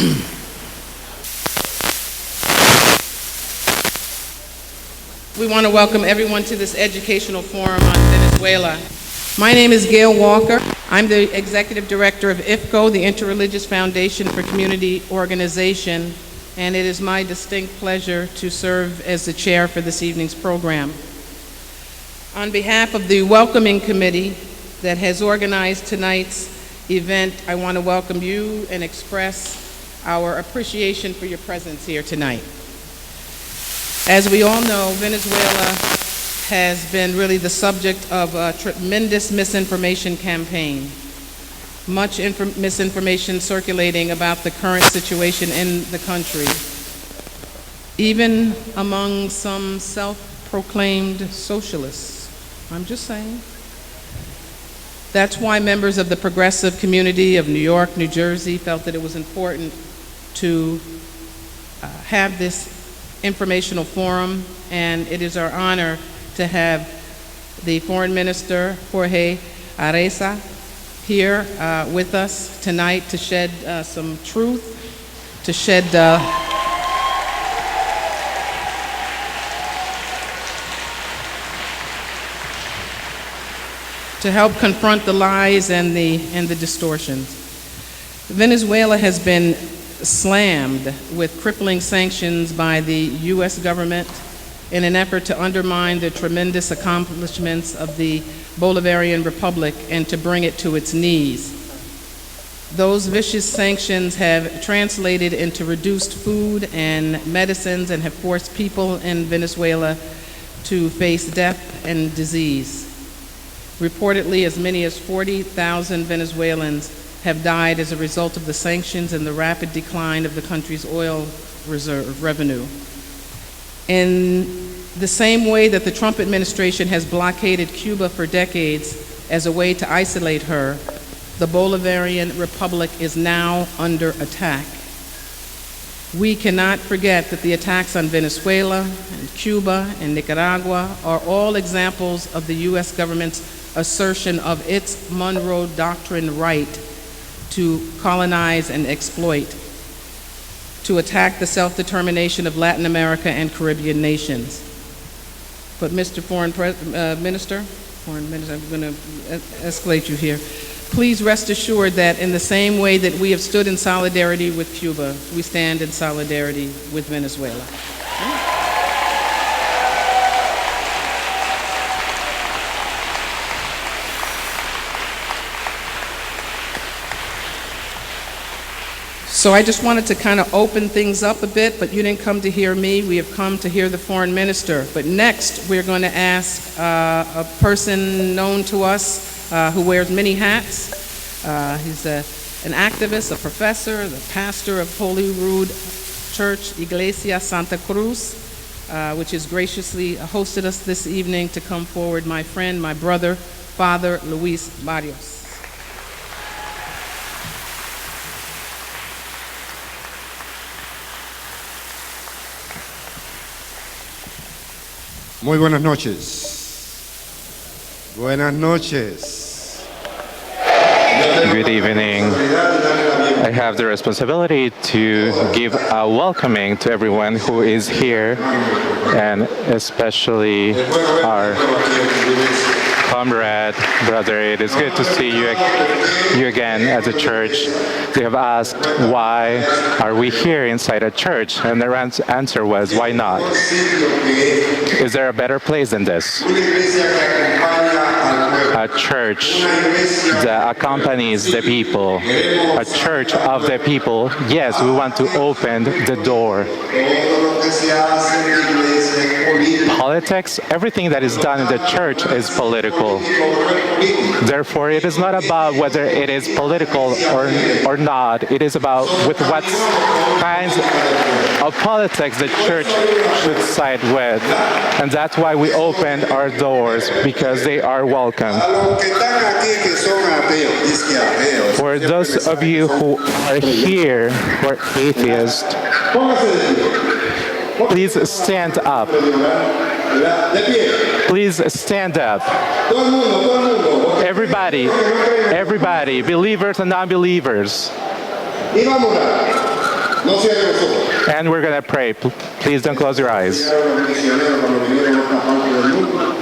We want to welcome everyone to this educational forum on Venezuela. My name is Gail Walker. I'm the Executive Director of IFCO, the Interreligious Foundation for Community Organization, and it is my distinct pleasure to serve as the chair for this evening's program. On behalf of the Welcoming Committee that has organized tonight's event, I want to welcome you and express our appreciation for your presence here tonight. As we all know, Venezuela has been really the subject of a tremendous misinformation campaign. Much misinformation circulating about the current situation in the country, even among some self-proclaimed socialists. I'm just saying. That's why members of the progressive community of New York, New Jersey felt that it was important to have this informational forum, and it is our honor to have the Foreign Minister, Jorge Arreaza, here with us tonight to shed some truth, to shed to help confront the lies and the distortions. Venezuela has been slammed with crippling sanctions by the U.S. government in an effort to undermine the tremendous accomplishments of the Bolivarian Republic and to bring it to its knees. Those vicious sanctions have translated into reduced food and medicines and have forced people in Venezuela to face death and disease. Reportedly, as many as 40,000 Venezuelans have died as a result of the sanctions and the rapid decline of the country's oil revenue. In the same way that the Trump administration has blockaded Cuba for decades as a way to isolate her, the Bolivarian Republic is now under attack. We cannot forget that the attacks on Venezuela and Cuba and Nicaragua are all examples of the U.S. government's assertion of its Monroe Doctrine right to colonize and exploit, to attack the self-determination of Latin America and Caribbean nations. But Mr. Foreign Minister, I'm going to escalate you here. Please rest assured that in the same way that we have stood in solidarity with Cuba, we stand in solidarity with Venezuela. So I just wanted to kind of open things up a bit, but you didn't come to hear me. We have come to hear the foreign minister. But next, we're going to ask a person known to us who wears many hats. He's an activist, a professor, the pastor of Holyrood Church, Iglesia Santa Cruz, which has graciously hosted us this evening to come forward, my friend, my brother, Father Luis Barrios. Muy buenas noches. Buenas noches. Good evening. I have the responsibility to give a welcoming to everyone who is here, and especially our comrade, brother. It is good to see you again at the church. They have asked, why are we here inside a church? And their answer was, why not? Is there a better place than this? A church that accompanies the people, a church of the people. Yes, we want to open the door. Politics, everything that is done in the church is political. Therefore, it is not about whether it is political or not. It is about with what kinds of politics the church should side with. And that's why we open our doors, because they are welcome. For those of you who are here, who are atheists, please stand up. Please stand up. Everybody, believers and non-believers. No cierren los ojos. And we're going to pray. Please don't close your eyes.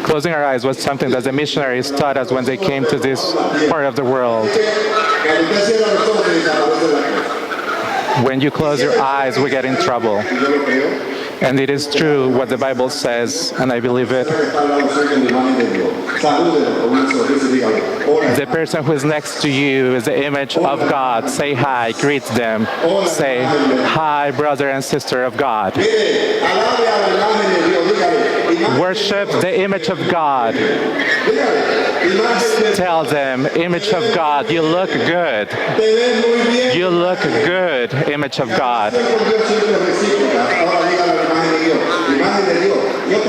Closing our eyes was something that the missionaries taught us when they came to this part of the world. When you close your eyes, we get in trouble. And it is true what the Bible says, and I believe it. The person who is next to you is the image of God. Say hi, greet them. Say, hi, brother and sister of God. Worship the image of God. Tell them, image of God, you look good. You look good, image of God.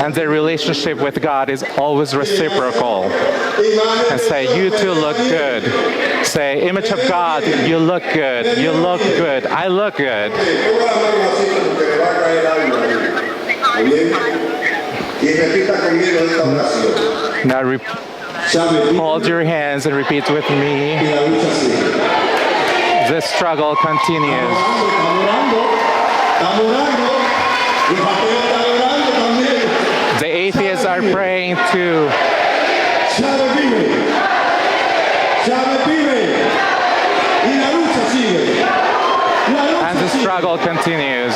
And the relationship with God is always reciprocal. And say, you too look good. Say, image of God, you look good. You look good. I look good. Now hold your hands and repeat with me. The struggle continues. The atheists are praying too. And the struggle continues.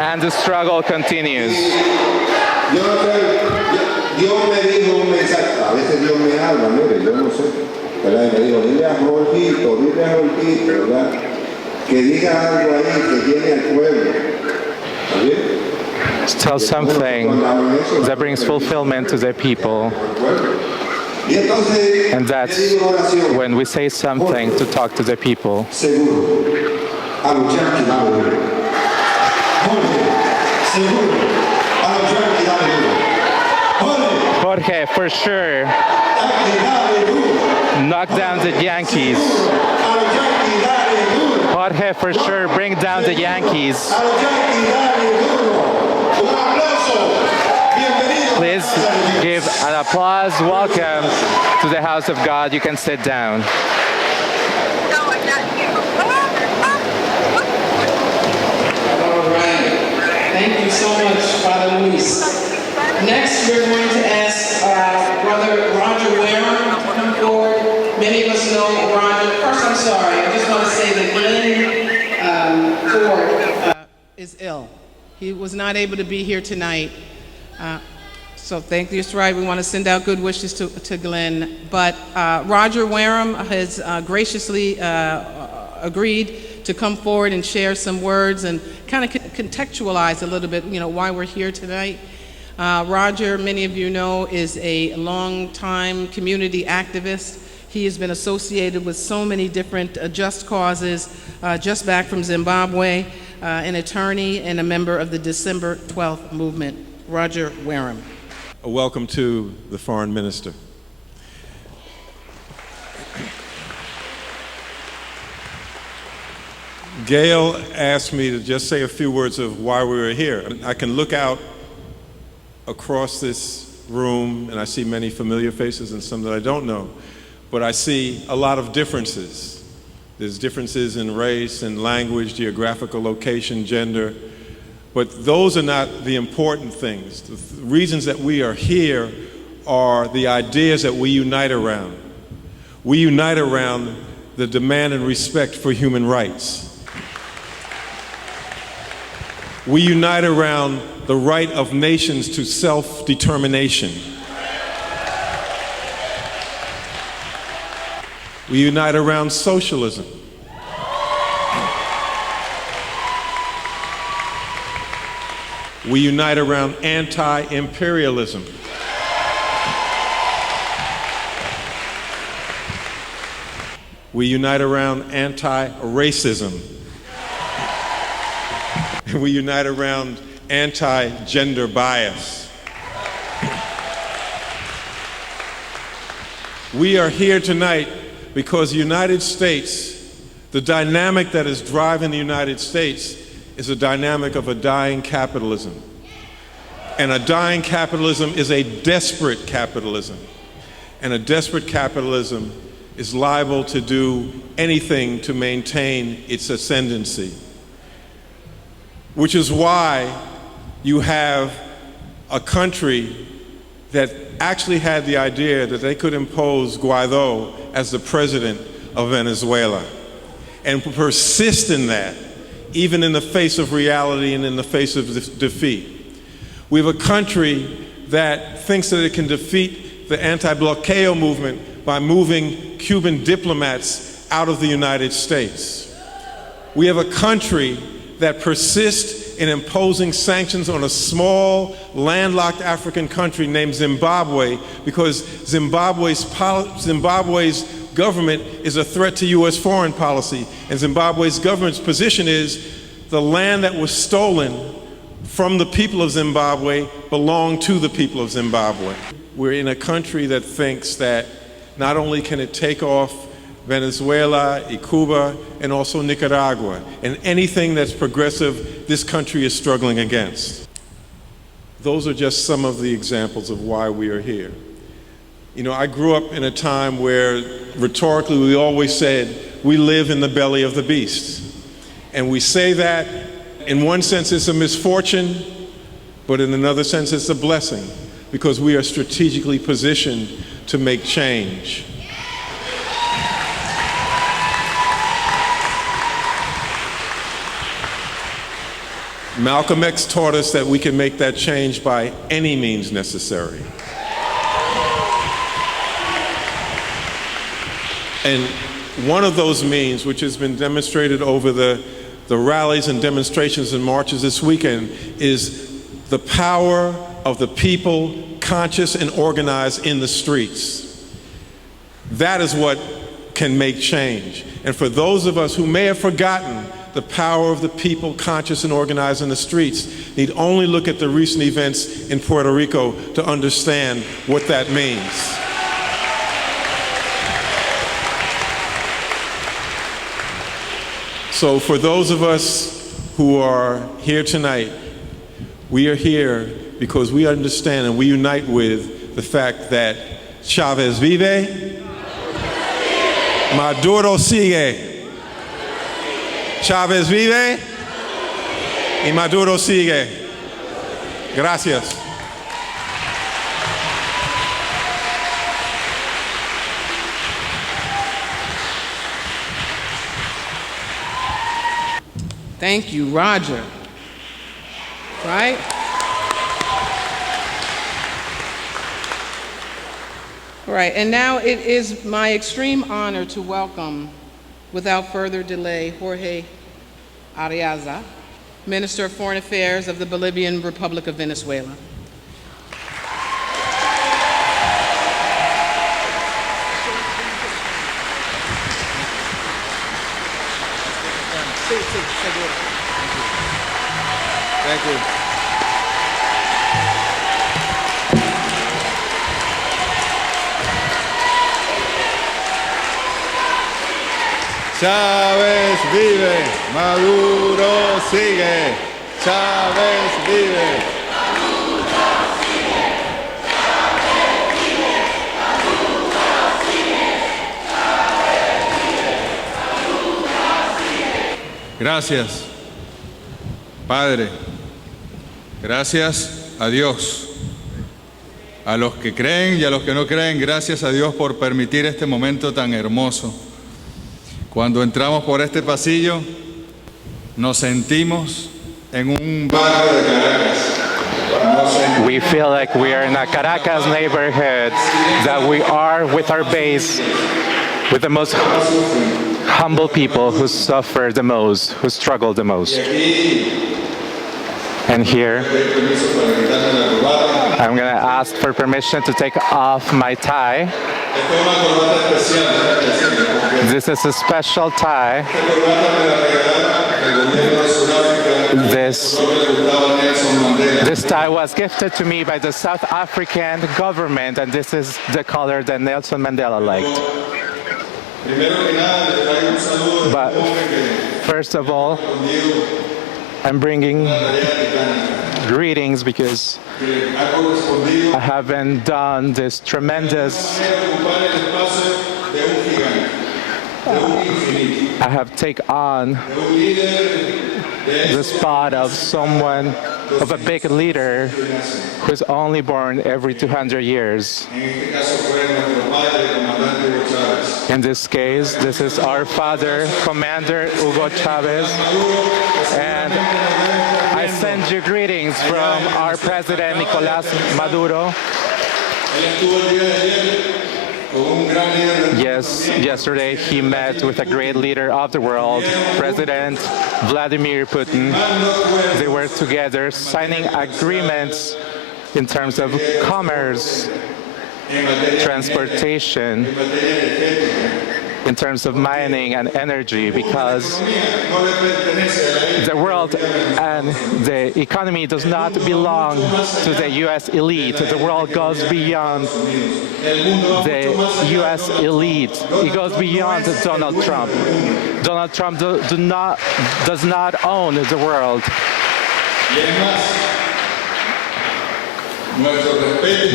And the struggle continues. Dios me dijo un mensaje, a veces Dios me habla, mire, yo no sé, ¿verdad? Y me dijo, dile a Jorgito, ¿verdad? Que diga algo ahí, que llene al pueblo. ¿Está bien? Tell something that brings fulfillment to the people. And that's when we say something to talk to the people. Jorge, for sure, knock down the Yankees. Jorge, for sure, bring down the Yankees. Please give an applause. Welcome to the house of God. You can sit down. All right. Thank you so much, Father Luis. Next, we're going to ask Brother Roger Wareham to come forward. Many of us know Roger. First, I'm sorry. I just want to say that Glenn Ford is ill. He was not able to be here tonight. So thank you. It's right. We want to send out good wishes to Glenn. But Roger Wareham has graciously agreed to come forward and share some words and kind of contextualize a little bit, why we're here tonight. Roger, many of you know, is a long-time community activist. He has been associated with so many different just causes, just back from Zimbabwe, an attorney and a member of the December 12th movement. Roger Wareham. Welcome to the Foreign Minister. Gail asked me to just say a few words of why we were here. I can look out across this room and I see many familiar faces and some that I don't know, but I see a lot of differences. There's differences in race and language, geographical location, gender, but those are not the important things. The reasons that we are here are the ideas that we unite around. We unite around the demand and respect for human rights. We unite around the right of nations to self-determination. We unite around socialism. We unite around anti-imperialism. We unite around anti-racism. We unite around anti-gender bias. We are here tonight because the United States, the dynamic that is driving the United States is a dynamic of a dying capitalism. And a dying capitalism is a desperate capitalism. And a desperate capitalism is liable to do anything to maintain its ascendancy. Which is why you have a country that actually had the idea that they could impose Guaidó as the president of Venezuela and persist in that, even in the face of reality and in the face of defeat. We have a country that thinks that it can defeat the anti-bloqueo movement by moving Cuban diplomats out of the United States. We have a country that persists in imposing sanctions on a small, landlocked African country named Zimbabwe because Zimbabwe's government is a threat to U.S. foreign policy. And Zimbabwe's government's position is the land that was stolen from the people of Zimbabwe belonged to the people of Zimbabwe. We're in a country that thinks that not only can it take off Venezuela, Cuba, and also Nicaragua, and anything that's progressive, this country is struggling against. Those are just some of the examples of why we are here. You know, I grew up in a time where rhetorically we always said, we live in the belly of the beast. And we say that in one sense it's a misfortune, but in another sense it's a blessing, because we are strategically positioned to make change. Malcolm X taught us that we can make that change by any means necessary. And one of those means, which has been demonstrated over the rallies and demonstrations and marches this weekend, is the power of the people conscious and organized in the streets. That is what can make change. And for those of us who may have forgotten the power of the people conscious and organized in the streets, need only look at the recent events in Puerto Rico to understand what that means. So for those of us who are here tonight, we are here because we understand and we unite with the fact that Chavez vive, Maduro sigue. Chavez vive y Maduro sigue. Gracias. Thank you, Roger. Right? All right, and now it is my extreme honor to welcome, without further delay, Jorge Arreaza, Minister of Foreign Affairs of the Bolivarian Republic of Venezuela. Thank you. Chávez vive, Maduro sigue. Chávez vive. Maduro sigue. Chávez vive. Maduro sigue. Chávez vive. Maduro sigue. Gracias, Padre. Gracias a Dios. A los que creen y a los que no creen, gracias a Dios por permitir este momento tan hermoso. Cuando entramos por este pasillo, nos sentimos en un barrio de Caracas. We feel like we are in a Caracas neighborhood, that we are with our base, with the most humble people who suffer the most, who struggle the most. And here, I'm going to ask for permission to take off my tie. This is a special tie. This tie was gifted to me by the South African government, and this is the color that Nelson Mandela liked. But first of all, I'm bringing greetings because I haven't done this tremendous I have taken on the spot of someone, of a big leader who is only born every 200 years. In this case, this is our father, Commander Hugo Chavez, and I send you greetings from our president, Nicolás Maduro. Yes, yesterday he met with a great leader of the world, President Vladimir Putin. They were together signing agreements in terms of commerce, transportation, in terms of mining and energy, because the world and the economy does not belong to the U.S. elite. The world goes beyond the U.S. elite. It goes beyond Donald Trump. Donald Trump does not own the world.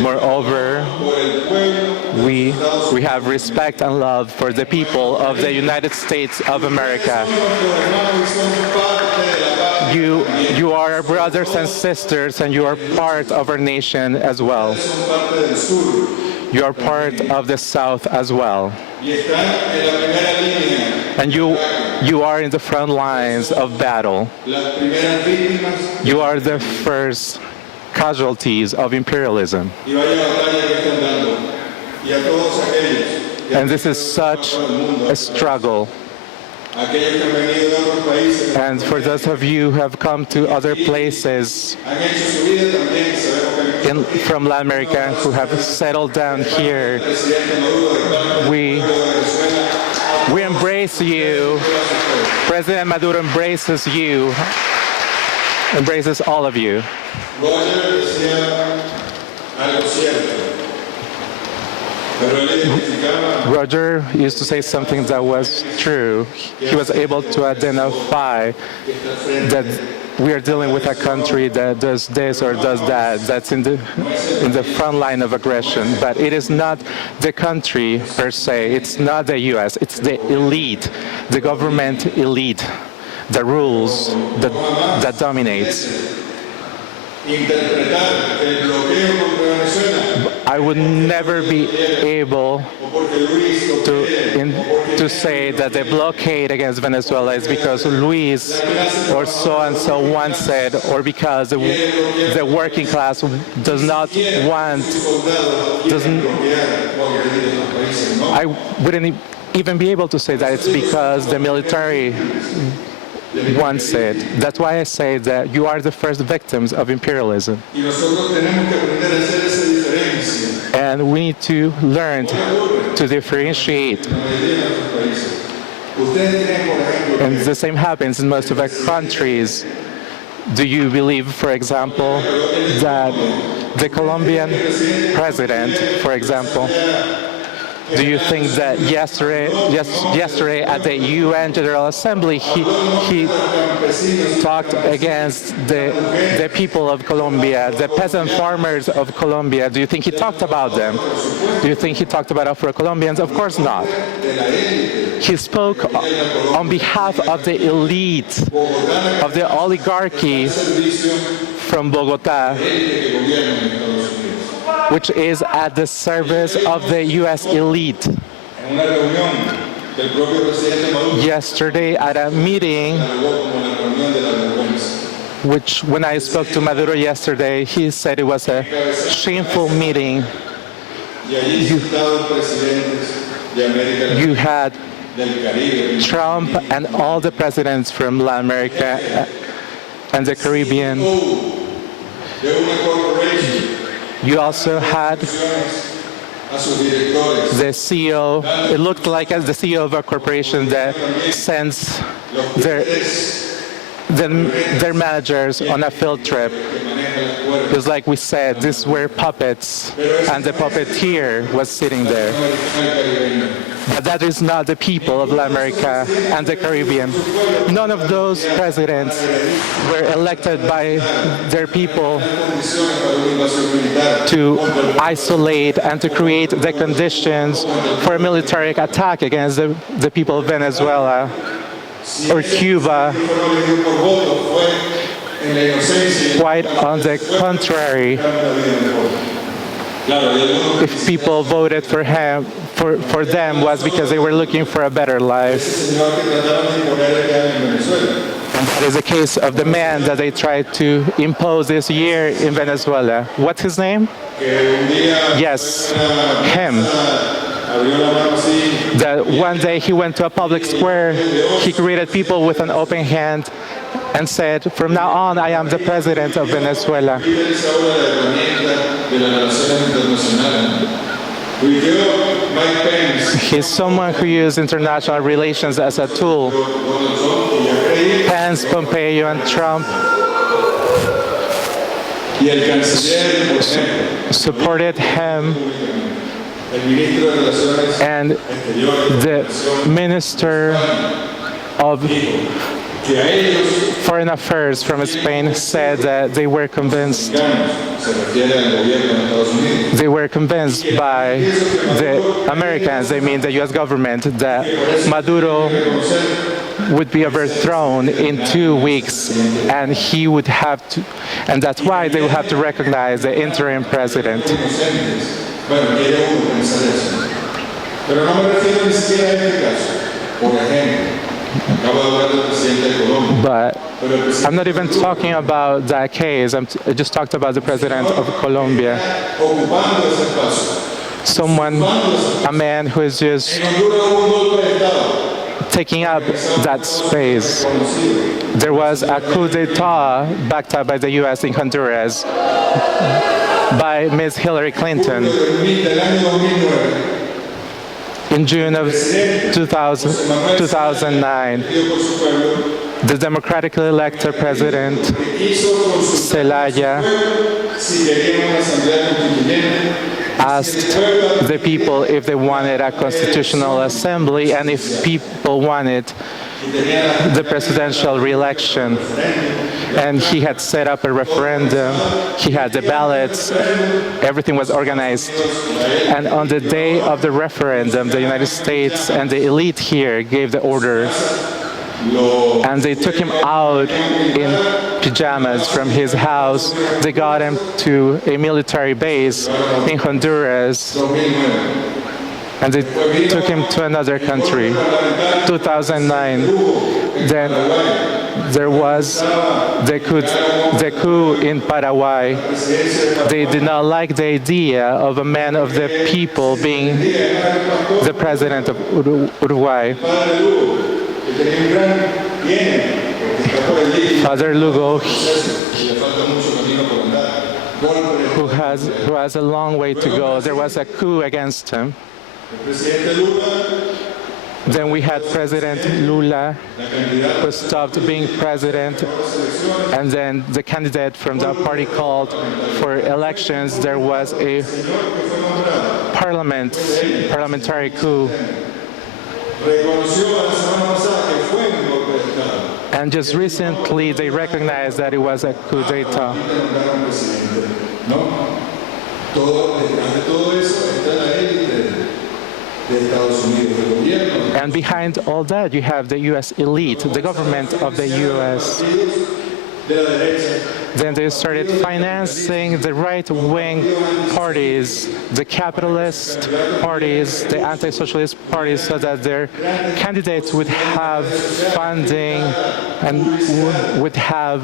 Moreover, we have respect and love for the people of the United States of America. You are our brothers and sisters, and you are part of our nation as well. You are part of the South as well. And you are in the front lines of battle. You are the first casualties of imperialism. And this is such a struggle. And for those of you who have come to other places from Latin America, who have settled down here, we embrace you. President Maduro embraces you, embraces all of you. Roger used to say something that was true. He was able to identify that we are dealing with a country that does this or does that, that's in the front line of aggression. But it is not the country per se, it's not the US, it's the elite, the government elite, the rules that dominates. I would never be able to say that the blockade against Venezuela is because Luis or so-and-so once said, or because the working class does not want, I wouldn't even be able to say that it's because the military once said. That's why I say that you are the first victims of imperialism. And we need to learn to differentiate. And the same happens in most of our countries. Do you believe, for example, that the Colombian president, for example, do you think that yesterday at the UN General Assembly he talked against the people of Colombia, the peasant farmers of Colombia? Do you think he talked about them? Do you think he talked about Afro-Colombians? Of course not. He spoke on behalf of the elite, of the oligarchy from Bogota, which is at the service of the U.S. elite. Yesterday at a meeting, which when I spoke to Maduro yesterday, he said it was a shameful meeting. You had Trump and all the presidents from Latin America and the Caribbean. You also had the CEO, it looked like as the CEO of a corporation that sends their managers on a field trip Just like we said, these were puppets, and the puppeteer was sitting there. But that is not the people of Latin America and the Caribbean. None of those presidents were elected by their people to isolate and to create the conditions for a military attack against the people of Venezuela or Cuba. Quite on the contrary, if people voted for him, for them, was because they were looking for a better life. And that is the case of the man that they tried to impose this year in Venezuela. What's his name? Yes, him. That one day he went to a public square, he greeted people with an open hand and said, "From now on, I am the president of Venezuela." He's someone who used international relations as a tool. Pence, Pompeo, and Trump supported him, and the Minister of Foreign Affairs from Spain said that they were convinced by the Americans, they mean the US government, that Maduro would be overthrown in 2 weeks, and he would have to, and that's why they would have to recognize the interim president. But I'm not even talking about that case. I just talked about the president of Colombia. Someone, a man who is just taking up that space. There was a coup d'etat backed up by the US in Honduras by Ms. Hillary Clinton. In June of 2009, the democratically elected president, Zelaya, asked the people if they wanted a constitutional assembly and if people wanted the presidential re-election. And he had set up a referendum, he had the ballots, everything was organized. And on the day of the referendum, the United States and the elite here gave the order, and they took him out in pajamas from his house. They got him to a military base in Honduras, and they took him to another country. 2009, then there was the coup in Paraguay. They did not like the idea of a man of the people being the president of Uruguay. Father Lugo, who has a long way to go. There was a coup against him. Then we had President Lula, who stopped being president, and then the candidate from the party called for elections. There was a parliamentary coup. And just recently, they recognized that it was a coup d'etat. And behind all that, you have the U.S. elite, the government of the U.S. Then they started financing the right-wing parties, the capitalist parties, the anti-socialist parties, so that their candidates would have funding and would have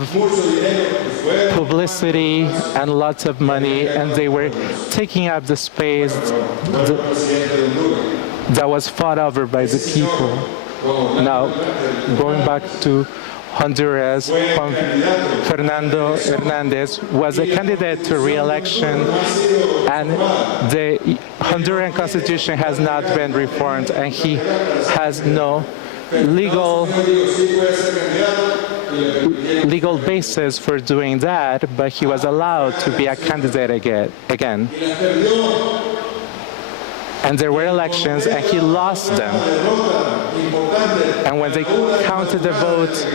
publicity and lots of money, and they were taking up the space that was fought over by the people. Now, going back to Honduras, Juan Fernando Hernandez was a candidate to re-election, and the Honduran constitution has not been reformed, and he has no legal basis for doing that, but he was allowed to be a candidate again. And there were elections, and he lost them. And when they counted the votes,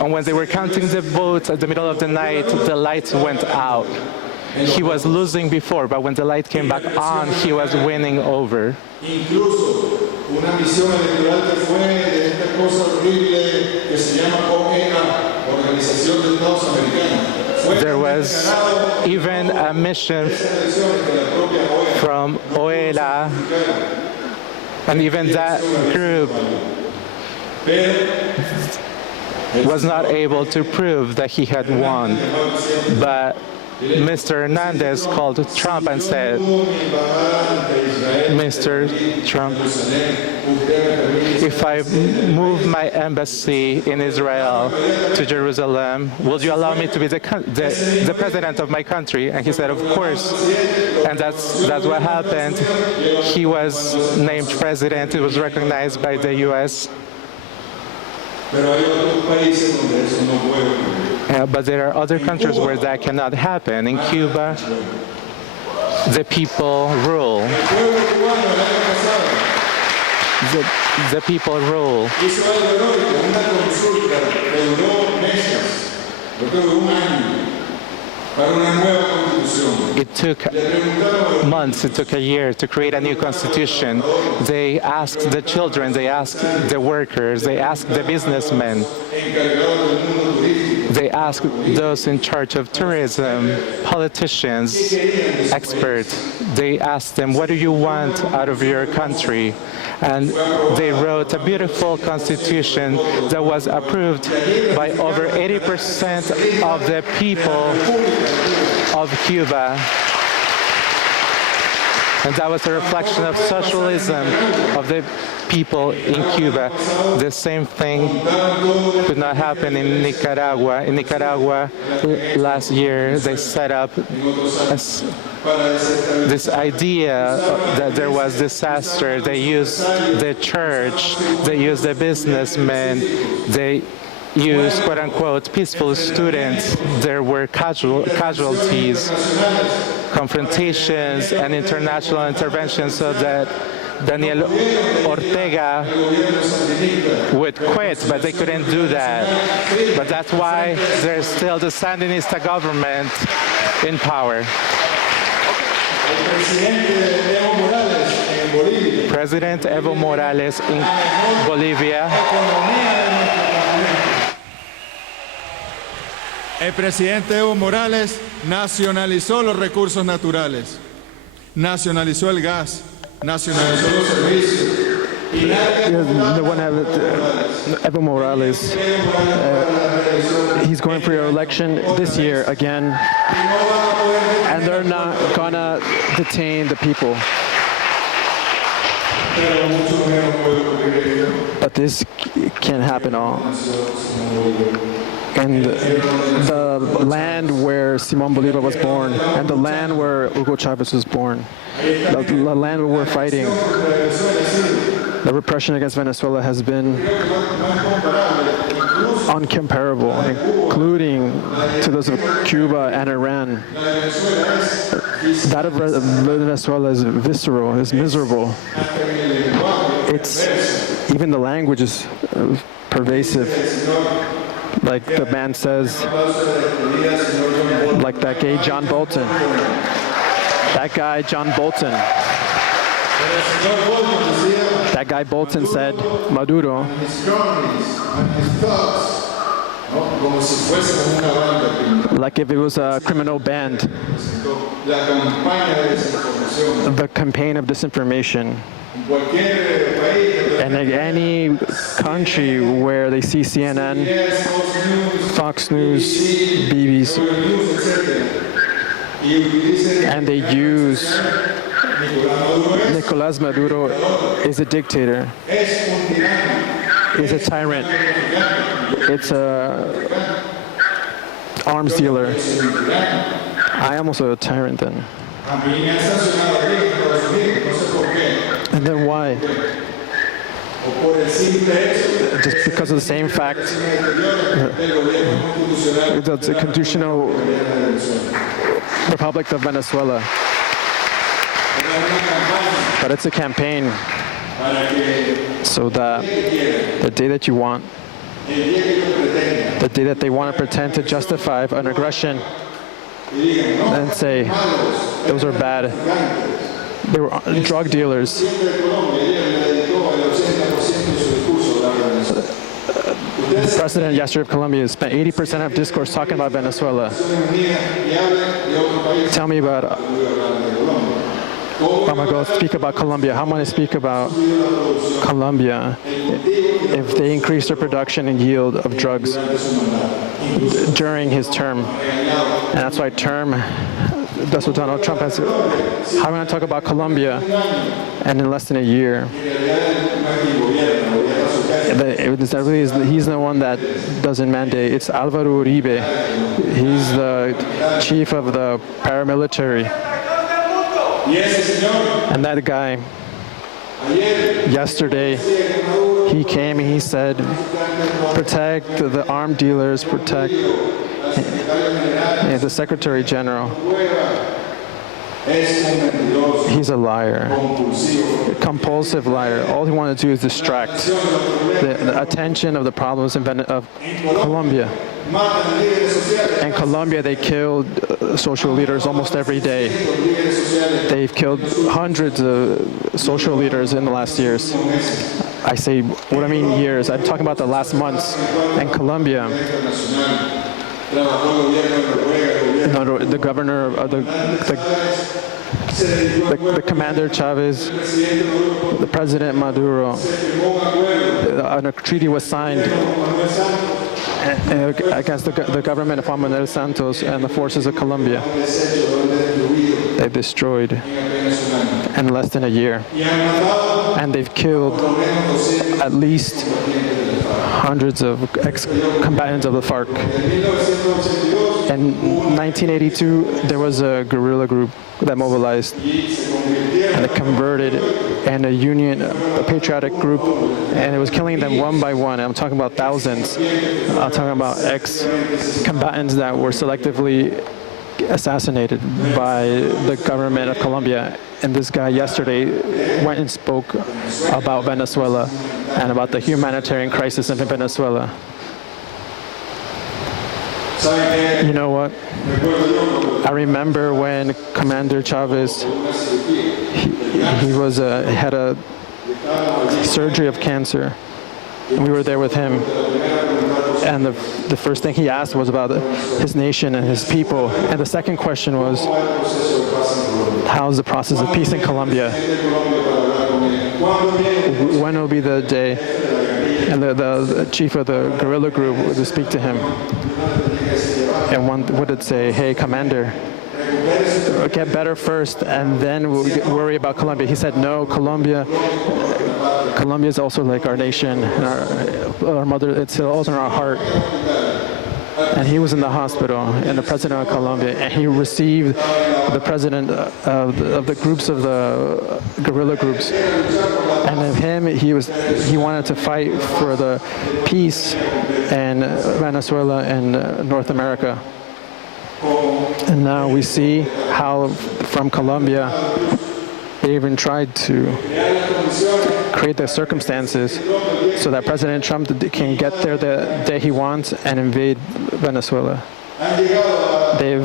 and when they were counting the votes at the middle of the night, the lights went out. He was losing before, but when the light came back on, he was winning over. Una misión electoral que fue de esta cosa horrible que se llama OEA, Organización de Estados Americanos. There was even a mission from OEA, and even that group was not able to prove that he had won. But Mr. Hernandez called Trump and said, Mr. Trump, if I move my embassy in Israel to Jerusalem, will you allow me to be the president of my country? And he said, of course. And that's what happened. He was named president. He was recognized by the U.S. But there are other countries where that cannot happen. In Cuba, the people rule. The people rule. It took months, it took a year to create a new constitution. They asked the children, they asked the workers, they asked the businessmen, they asked those in charge of tourism, politicians, experts. They asked them, what do you want out of your country? And they wrote a beautiful constitution that was approved by over 80% of the people of Cuba. And that was a reflection of socialism of the people in Cuba. The same thing could not happen in Nicaragua. In Nicaragua, last year, they set up this idea that there was disaster. They used the church, they used the businessmen, they used, quote-unquote, peaceful students. There were casualties, confrontations, and international interventions so that Daniel Ortega would quit, but they couldn't do that. But that's why there's still the Sandinista government in power. President Evo Morales in Bolivia. El presidente Evo Morales nacionalizó los recursos naturales, nacionalizó el gas, nacionalizó los servicios. The one Evo Morales, he's going for election this year again, and they're not gonna detain the people. But this can't happen all. And the land where Simón Bolívar was born, and the land where Hugo Chávez was born, the land where we're fighting, the repression against Venezuela has been uncomparable, including to those of Cuba and Iran. That of Venezuela is visceral, is miserable. It's, even the language is pervasive. Like the band says, like that gay John Bolton. That guy, John Bolton. That guy Bolton said, Maduro, like if it was a criminal band. The campaign of disinformation. And in any country where they see CNN, Fox News, BBC, and they use Nicolás Maduro is a dictator, is a tyrant, it's a arms dealer. I am also a tyrant then. And then why? Just because of the same fact that the constitutional Republic of Venezuela. But it's a campaign so that the day that you want, the day that they want to pretend to justify an aggression and say those are bad, they were drug dealers. The president yesterday of Colombia spent 80% of discourse talking about Venezuela. Tell me about I'm going to go speak about Colombia. How am I going to speak about Colombia if they increase their production and yield of drugs during his term? And that's why that's what Donald Trump has. How am I going to talk about Colombia and in less than a year? He's the one that doesn't mandate. It's Álvaro Uribe. He's the chief of the paramilitary. And that guy, yesterday, he came and he said, protect the armed dealers, protect the Secretary General. He's a liar, a compulsive liar. All he wanted to do is distract the attention of the problems of Colombia. In Colombia, they killed social leaders almost every day. They've killed hundreds of social leaders in the last years. I say, what I mean years? I'm talking about the last months in Colombia. The governor of the commander Chavez, the president Maduro, a treaty was signed against the government of Juan Manuel Santos and the forces of Colombia. They destroyed in less than a year, and they've killed at least hundreds of ex-combatants of the FARC. In 1982, there was a guerrilla group that mobilized, and it converted, and a patriotic group, and it was killing them one by one. I'm talking about thousands. I'm talking about ex-combatants that were selectively assassinated by the government of Colombia. And this guy yesterday went and spoke about Venezuela and about the humanitarian crisis in Venezuela. You know what? I remember when Commander Chavez, he had a surgery of cancer, and we were there with him. And the first thing he asked was about his nation and his people. And the second question was, how's the process of peace in Colombia? When will be the day? And the chief of the guerrilla group would speak to him. And one would say, hey, Commander, get better first, and then we'll worry about Colombia. He said, no, Colombia is also like our nation, and our mother, it's also in our heart. And he was in the hospital, and the president of Colombia, and he received the president of the groups of the guerrilla groups. And of him, he wanted to fight for the peace in Venezuela and North America. And now we see how from Colombia, they even tried to create the circumstances so that President Trump can get there the day he wants and invade Venezuela. They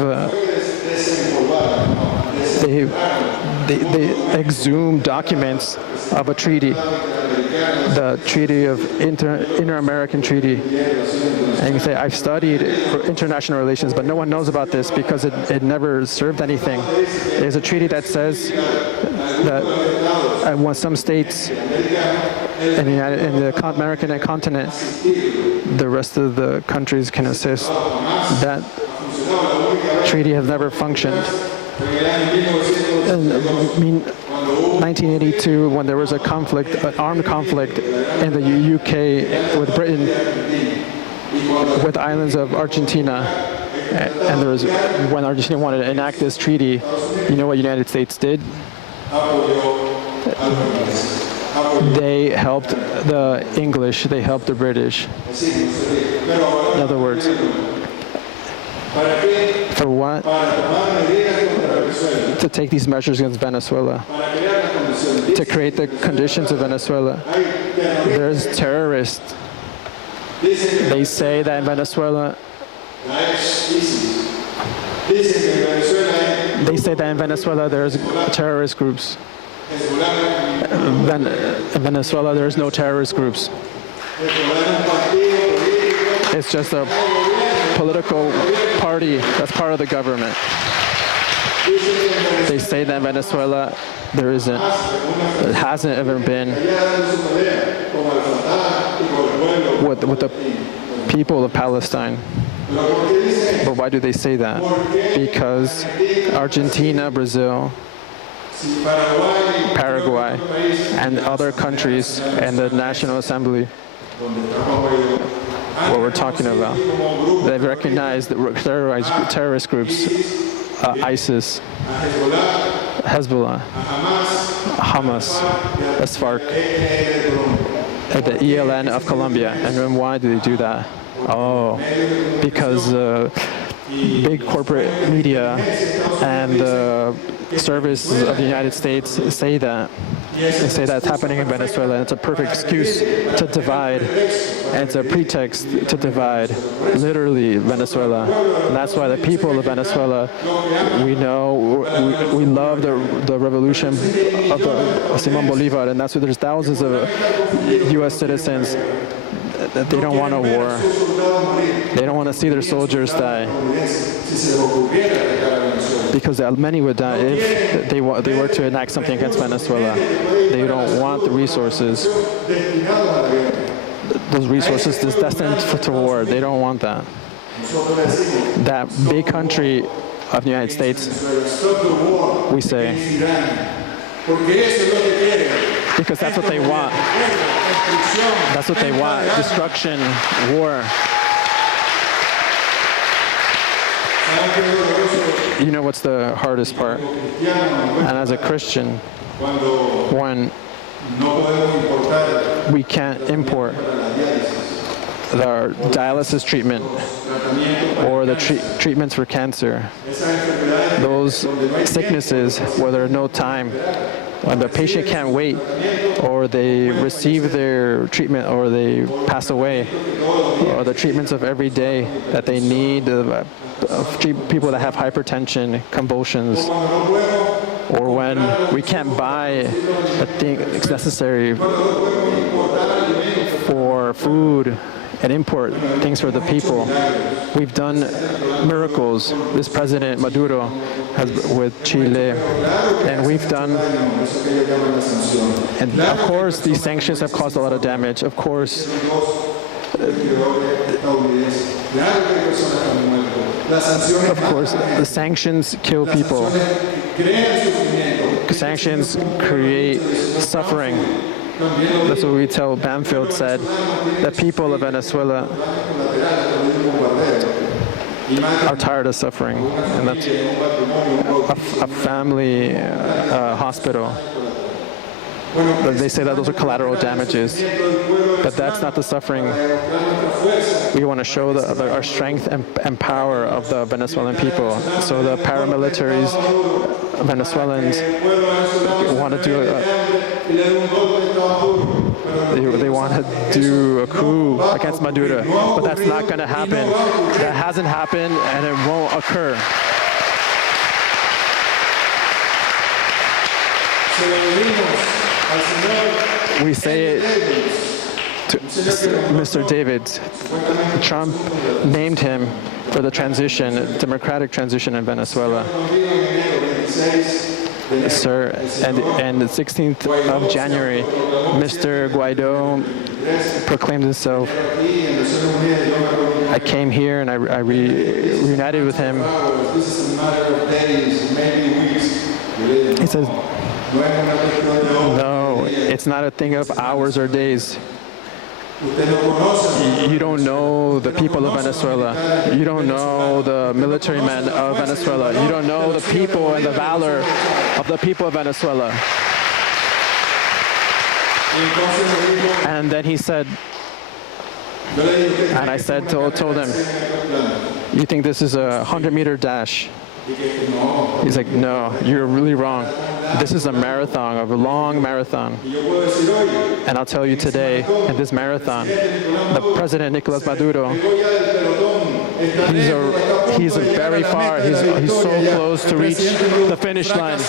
exhumed documents of a treaty, the treaty of Inter-American Treaty. And you can say, I've studied international relations, but no one knows about this because it never served anything. There's a treaty that says that when some states in the American continent, the rest of the countries can assist. That treaty has never functioned. And, 1982, when there was a conflict, an armed conflict in the UK with Britain, with the islands of Argentina, and there was when Argentina wanted to enact this treaty, you know what the United States did? They helped the English, they helped the British. In other words, for what? To take these measures against Venezuela, to create the conditions of Venezuela. There's terrorists. They say that in Venezuela, there's terrorist groups. In Venezuela, there's no terrorist groups. It's just a political party that's part of the government. They say that in Venezuela, there isn't. It hasn't ever been. With the people of Palestine. But why do they say that? Because Argentina, Brazil, Paraguay, and other countries and the National Assembly, what we're talking about, they've recognized the terrorist groups, ISIS, Hezbollah, Hamas, FARC, the ELN of Colombia. And then why do they do that? Oh, because big corporate media and services of the United States say that. They say that's happening in Venezuela, and it's a perfect excuse to divide, and it's a pretext to divide, literally, Venezuela. And that's why the people of Venezuela, we love the revolution of Simon Bolivar, and that's why there's thousands of U.S. citizens. They don't want a war. They don't want to see their soldiers die. Because many would die if they were to enact something against Venezuela. They don't want the resources. Those resources is destined for war. They don't want that. That big country of the United States, we say, because that's what they want. That's what they want. Destruction, war. You know what's the hardest part? And as a Christian, when we can't import our dialysis treatment or the treatments for cancer, those sicknesses where there's no time, when the patient can't wait, or they receive their treatment, or they pass away, or the treatments of every day that they need, people that have hypertension, convulsions, or when we can't buy the things necessary for food and import things for the people. We've done miracles. This President Maduro has with Chile, and we've done, and of course these sanctions have caused a lot of damage. Of course, the sanctions kill people. Sanctions create suffering. That's what we tell Bamfield said. The people of Venezuela are tired of suffering, and that's a family hospital. They say that those are collateral damages, but that's not the suffering. We want to show our strength and power of the Venezuelan people. So the paramilitaries, Venezuelans, want to do they want to do a coup against Maduro, but that's not going to happen. That hasn't happened, and it won't occur. We say it to Mr. David. Trump named him for the democratic transition in Venezuela. Sir, and the 16th of January, Mr. Guaido proclaimed himself. I came here and I reunited with him. He says, no, it's not a thing of hours or days. You don't know the people of Venezuela. You don't know the military men of Venezuela. You don't know the people and the valor of the people of Venezuela. And then he said, and I said, told him, you think this is a 100-meter dash? He's like, no, you're really wrong. This is a marathon, a long marathon. And I'll tell you today, in this marathon, the President Nicolas Maduro, he's very far. He's so close to reach the finish line. This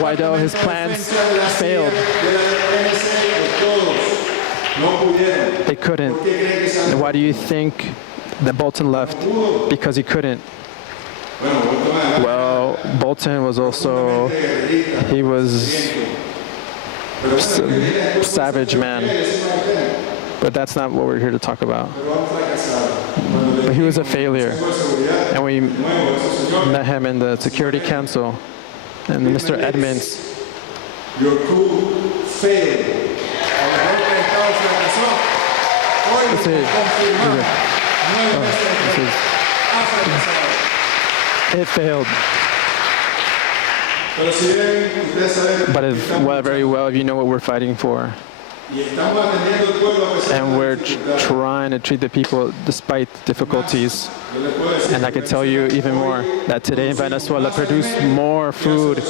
Guaido, his plans failed. They couldn't. Why do you think that Bolton left? Because he couldn't. Well, Bolton was also, he was a savage man. But that's not what we're here to talk about. But he was a failure. And we met him in the Security Council. And Mr. Edmonds. Your coup failed. It failed. But very well, if you know what we're fighting for. And we're trying to treat the people despite difficulties. And I can tell you even more, that today in Venezuela produced more food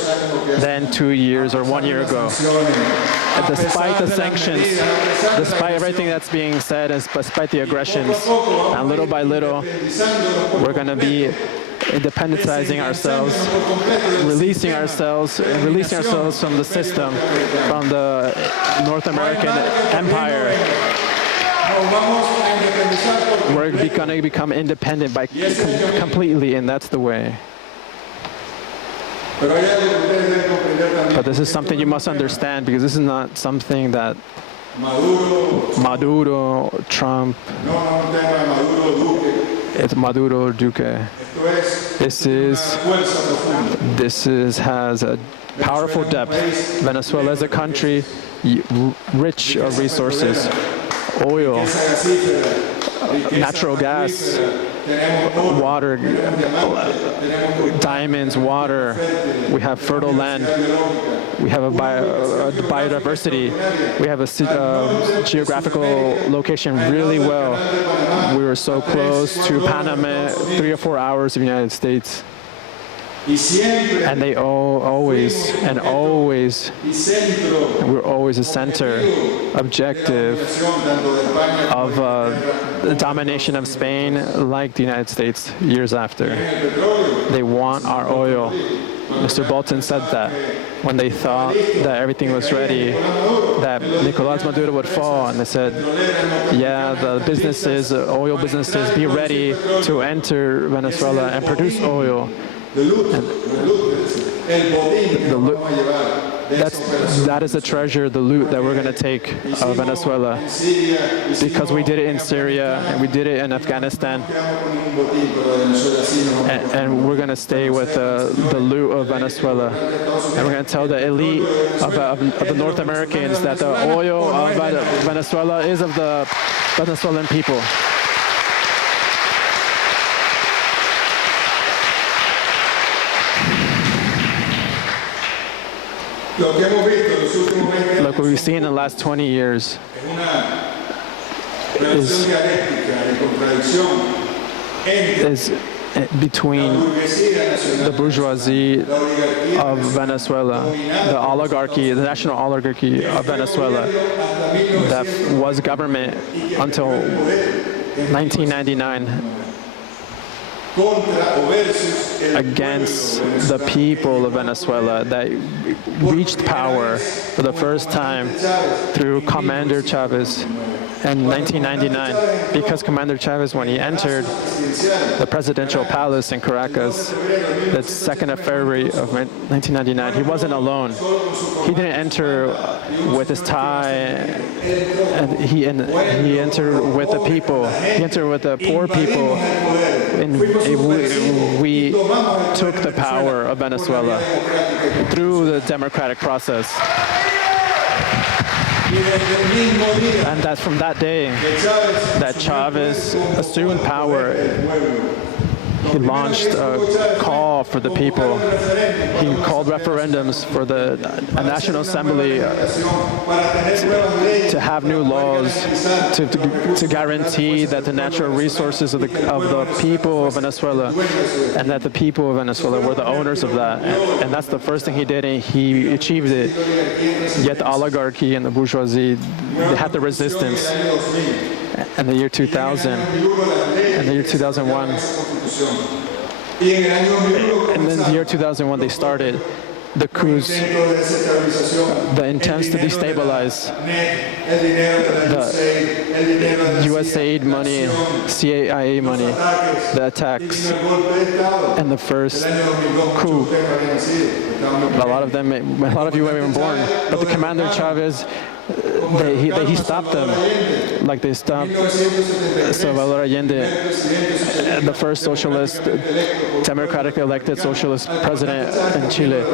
than 2 years or 1 year ago. And despite the sanctions, despite everything that's being said, and despite the aggressions, and little by little, we're going to be independentizing ourselves, releasing ourselves from the system, from the North American empire. We're going to become independent completely, and that's the way. But this is something you must understand, because this is not something that Maduro, Trump, it's Maduro or Duque. This has a powerful depth. Venezuela is a country rich of resources, oil, natural gas, water, diamonds, water. We have fertile land. We have a biodiversity. We have a geographical location really well. We were so close to Panama, 3 or 4 hours of the United States. And they always, we're always a center, objective of the domination of Spain, like the United States years after. They want our oil. Mr. Bolton said that when they thought that everything was ready, that Nicolás Maduro would fall, and they said, yeah, the businesses, oil businesses, be ready to enter Venezuela and produce oil. That is the treasure, the loot that we're going to take of Venezuela, because we did it in Syria and we did it in Afghanistan, and we're going to stay with the loot of Venezuela, and we're going to tell the elite of the North Americans that the oil of Venezuela is of the Venezuelan people. Look, what we've seen in the last 20 years is between the bourgeoisie of Venezuela, the oligarchy, the national oligarchy of Venezuela that was government until 1999, against the people of Venezuela that reached power for the first time through Commander Chavez in 1999, because Commander Chavez, when he entered the presidential palace in Caracas, the 2nd of February of 1999, he wasn't alone. He didn't enter with his tie, and he entered with the people. He entered with the poor people, and we took the power of Venezuela through the democratic process. And that from that day that Chavez assumed power, he launched a call for the people. He called referendums for a National Assembly to have new laws to guarantee that the natural resources of the people of Venezuela, and that the people of Venezuela were the owners of that. And that's the first thing he did, and he achieved it. Yet the oligarchy and the bourgeoisie, they had the resistance. In the year 2000, in the year 2001, and then the year 2001 they started the coups, the intents to destabilize the USAID money, CIA money, the attacks, and the first coup. A lot of you weren't even born, but the commander Chavez, he stopped them, like they stopped Salvador Allende, the first socialist, democratically elected socialist president in Chile.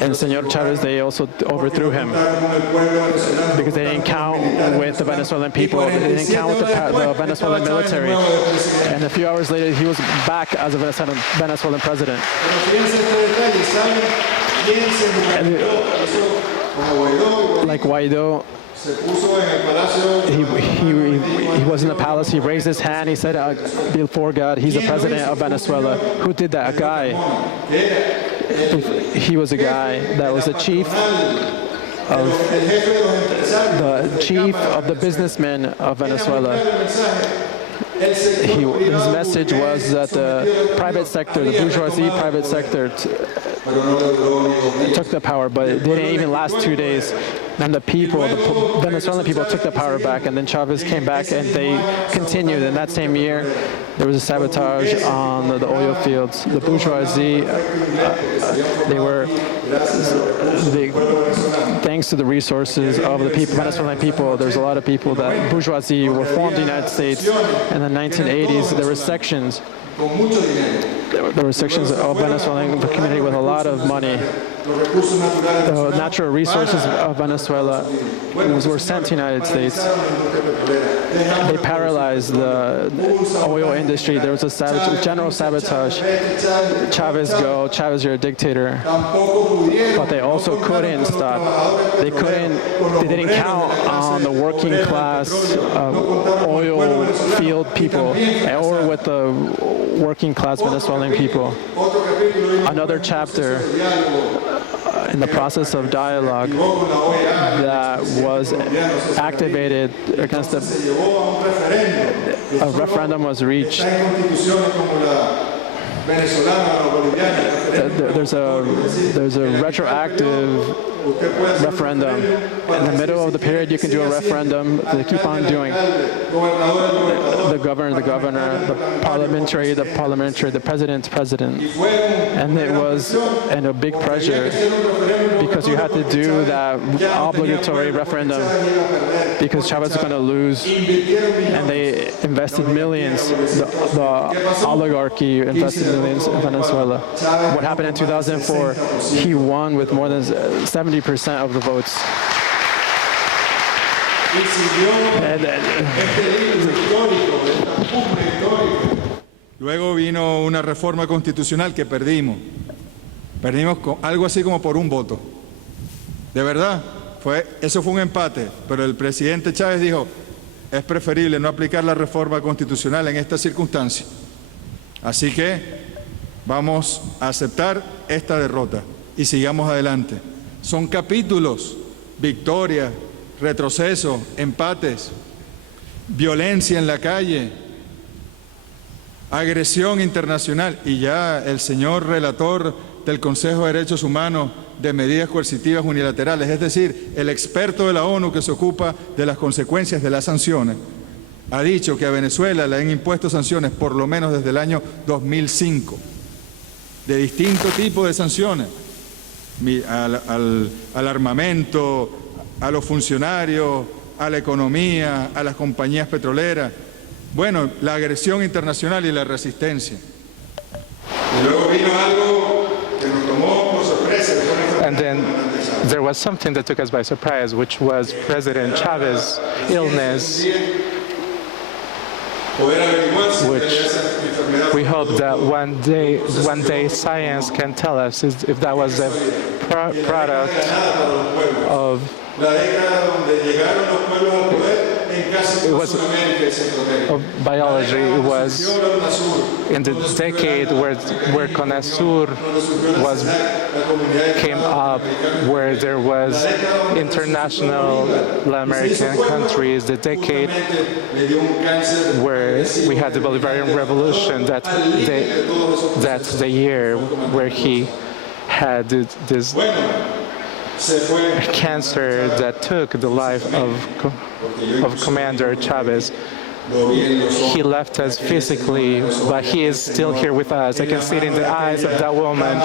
And Senor Chavez, they also overthrew him because they didn't count with the Venezuelan people. They didn't count with the Venezuelan military. And a few hours later, he was back as a Venezuelan president. Like Guaido, he was in the palace, he raised his hand, he said, before God, he's the president of Venezuela. Who did that? A guy. He was a guy that was the chief of the businessmen of Venezuela. His message was that the private sector, the bourgeoisie private sector, took the power, but it didn't even last 2 days. And the people, the Venezuelan people, took the power back, and then Chavez came back, and they continued. In that same year, there was a sabotage on the oil fields. The bourgeoisie, thanks to the resources of the people, Venezuelan people, there's a lot of people that bourgeoisie were formed in the United States. In the 1980s, there were sections. There were sections of Venezuelan community with a lot of money. The natural resources of Venezuela were sent to the United States. They paralyzed the oil industry. There was a general sabotage. Chavez, go. Chavez, you're a dictator. But they also couldn't stop. They didn't count on the working class oil field people or with the working class Venezuelan people. Another chapter in the process of dialogue that was activated against a referendum was reached. There's a retroactive referendum. In the middle of the period, you can do a referendum. They keep on doing. The governor, the parliamentary, the president. And it was a big pressure because you had to do that obligatory referendum because Chavez was going to lose. And they invested millions. The oligarchy invested millions in Venezuela. What happened in 2004? He won with more than 70% of the votes. Luego vino una reforma constitucional que perdimos. Perdimos algo así como por un voto. De verdad, eso fue un empate, pero el presidente Chávez dijo, es preferible no aplicar la reforma constitucional en esta circunstancia. Así que vamos a aceptar esta derrota y sigamos adelante. Son capítulos, victorias, retrocesos, empates, violencia en la calle, agresión internacional. Y ya el señor relator del Consejo de Derechos Humanos de medidas coercitivas unilaterales, es decir, el experto de la ONU que se ocupa de las consecuencias de las sanciones, ha dicho que a Venezuela le han impuesto sanciones por lo menos desde el año 2005, de distintos tipos de sanciones, al armamento, a los funcionarios, a la economía, a las compañías petroleras. Bueno, la agresión internacional y la resistencia. Y luego vino algo que nos tomó por sorpresa. And then there was something that took us by surprise, which was President Chavez's illness, which we hope that one day science can tell us if that was a product of biology. It was in the decade where CONASUR came up, where there was international American countries, the decade where we had the Bolivarian Revolution, that's the year where he had this cancer that took the life of Commander Chavez. He left us physically, but he is still here with us. I can see it in the eyes of that woman,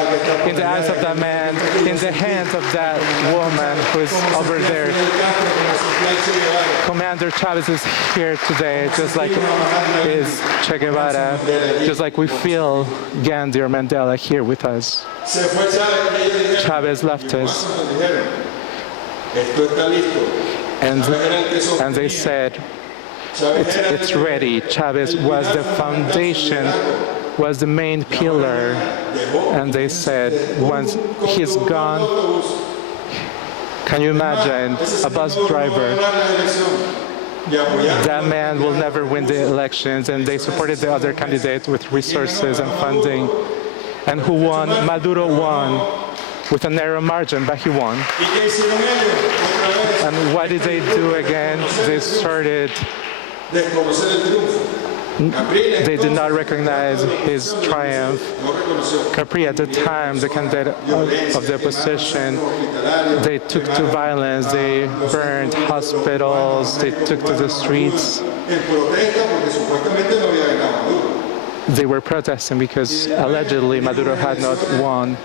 in the eyes of that man, in the hands of that woman who is over there. Commander Chavez is here today, just like is Che Guevara, just like we feel Gandhi or Mandela here with us. Chavez left us, and they said, it's ready. Chavez was the foundation, was the main pillar, and they said, once he's gone, can you imagine a bus driver? That man will never win the elections, and they supported the other candidate with resources and funding. And who won? Maduro won with a narrow margin, but he won. And what did they do again? They started. They did not recognize his triumph. Capri, at the time, the candidate of the opposition, they took to violence, they burned hospitals, they took to the streets. They were protesting because allegedly Maduro had not won.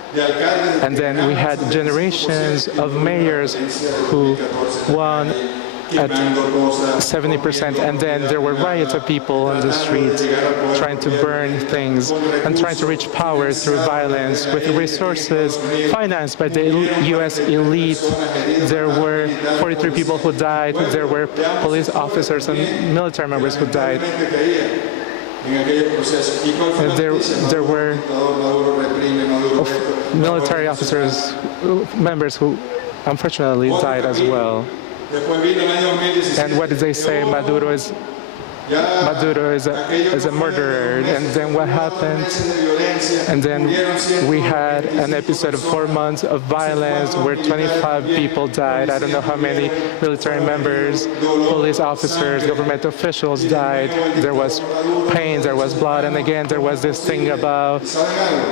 And then we had generations of mayors who won at 70%, and then there were riots of people on the streets trying to burn things and trying to reach power through violence with resources financed by the U.S. elite. There were 43 people who died. There were police officers and military members who died. There were military officers, members who unfortunately died as well. And what did they say? Maduro is a murderer. And then what happened? And then we had an episode of 4 months of violence where 25 people died. I don't know how many military members, police officers, government officials died. There was pain, there was blood, and again there was this thing about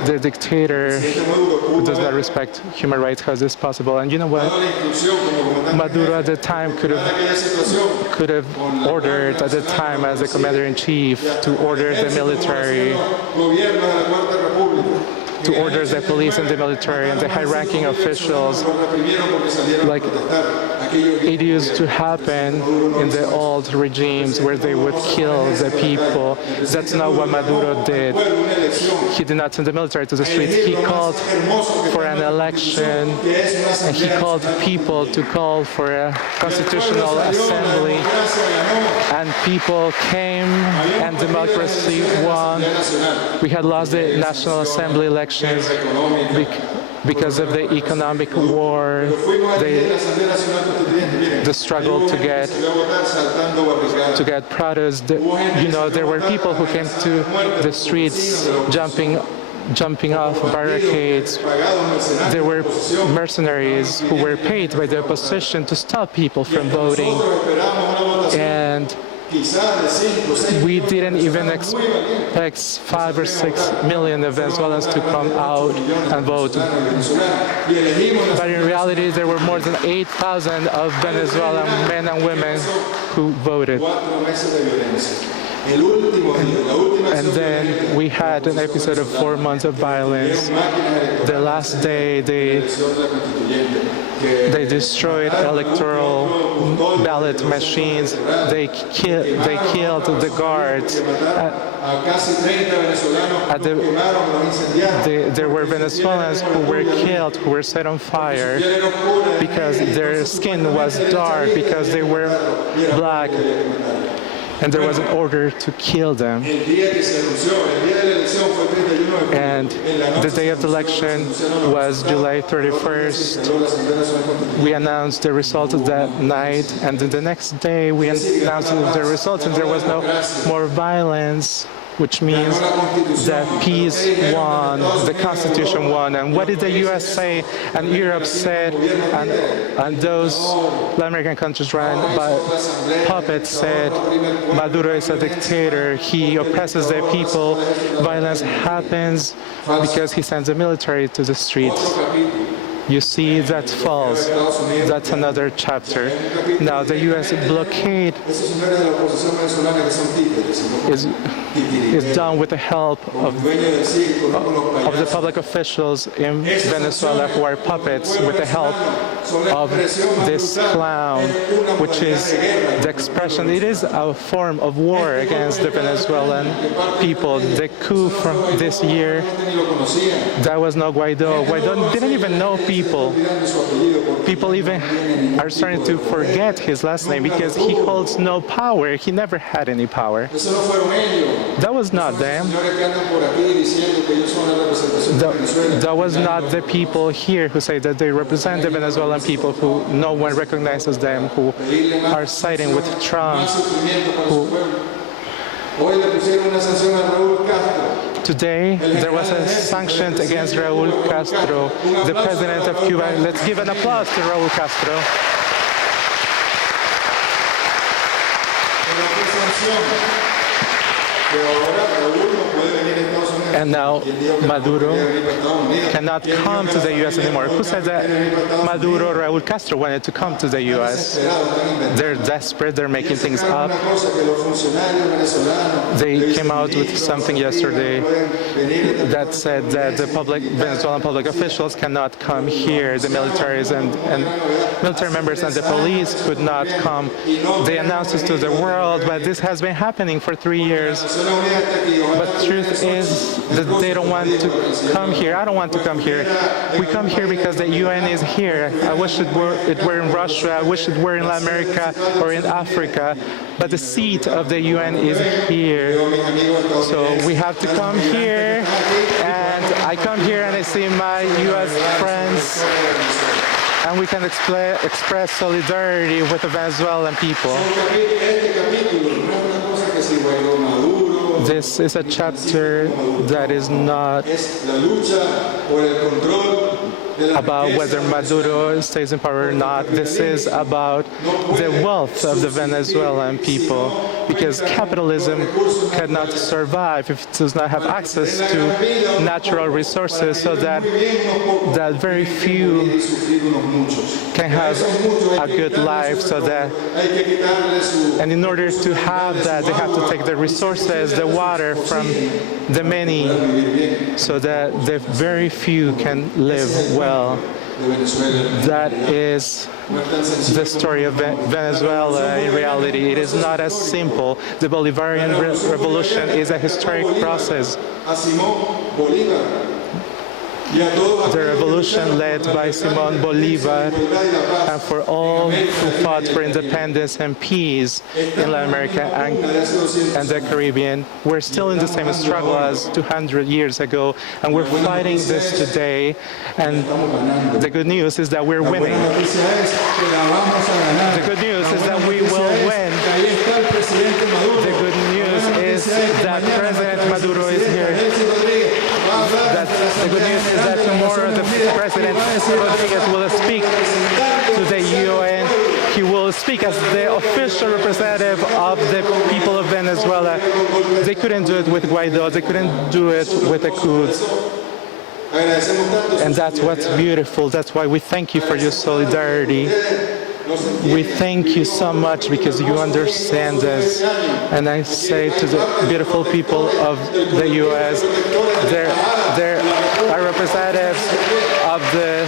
the dictator who does not respect human rights. How is this possible? And you know what? Maduro at the time could have ordered at the time as the commander-in-chief to order the military, to order the police and the military and the high-ranking officials, like it used to happen in the old regimes where they would kill the people. That's not what Maduro did. He did not send the military to the streets. He called for an election, and he called people to call for a constitutional assembly, and people came, and democracy won. We had lost the National Assembly elections because of the economic war, the struggle to get products. You know, there were people who came to the streets jumping off barricades. There were mercenaries who were paid by the opposition to stop people from voting. And we didn't even expect 5 or 6 million Venezuelans to come out and vote. But in reality, there were more than 8,000 of Venezuelan men and women who voted. And then we had an episode of 4 months of violence. The last day, they destroyed electoral ballot machines. They killed the guards. There were Venezuelans who were killed, who were set on fire because their skin was dark, because they were black. And there was an order to kill them. And the day of the election was July 31st. We announced the results that night, and then the next day we announced the results, and there was no more violence, which means that peace won, the Constitution won. And what did the US say, and Europe said, and those Latin American countries run by puppets said, Maduro is a dictator, he oppresses their people, violence happens because he sends the military to the streets. You see, that's false. That's another chapter. Now, the U.S. blockade is done with the help of the public officials in Venezuela who are puppets, with the help of this clown, which is the expression. It is a form of war against the Venezuelan people. The coup from this year, that was no Guaido. Guaido didn't even know people. People even are starting to forget his last name because he holds no power. He never had any power. That was not them. That was not the people here who say that they represent the Venezuelan people, who no one recognizes them, who are siding with Trump, Today, there was a sanction against Raúl Castro, the president of Cuba. Let's give an applause to Raúl Castro. And now Maduro cannot come to the U.S. anymore. Who said that Maduro, Raúl Castro wanted to come to the U.S.? They're desperate. They're making things up. They came out with something yesterday that said that the Venezuelan public officials cannot come here. The militaries and military members and the police could not come. They announced this to the world, but this has been happening for 3 years. But the truth is that they don't want to come here. I don't want to come here. We come here because the UN is here. I wish it were in Russia. I wish it were in Latin America or in Africa. But the seat of the UN is here. So we have to come here. And I come here and I see my US friends. And we can express solidarity with the Venezuelan people. This is a chapter that is not about whether Maduro stays in power or not. This is about the wealth of the Venezuelan people, because capitalism cannot survive if it does not have access to natural resources, so that very few can have a good life. And in order to have that, they have to take the resources, the water from the many, so that the very few can live well. That is the story of Venezuela. In reality, it is not as simple. The Bolivarian Revolution is a historic process. The revolution led by Simón Bolívar, and for all who fought for independence and peace in Latin America and the Caribbean. We're still in the same struggle as 200 years ago, and we're fighting this today. And the good news is that we're winning. The good news is that we will win. The good news is that President Maduro is here. The good news is that tomorrow the President Rodriguez will speak to the UN. He will speak as the official representative of the people of Venezuela. They couldn't do it with Guaido. They couldn't do it with the coups. And that's what's beautiful. That's why we thank you for your solidarity. We thank you so much because you understand us. And I say to the beautiful people of the U.S., there are representatives of the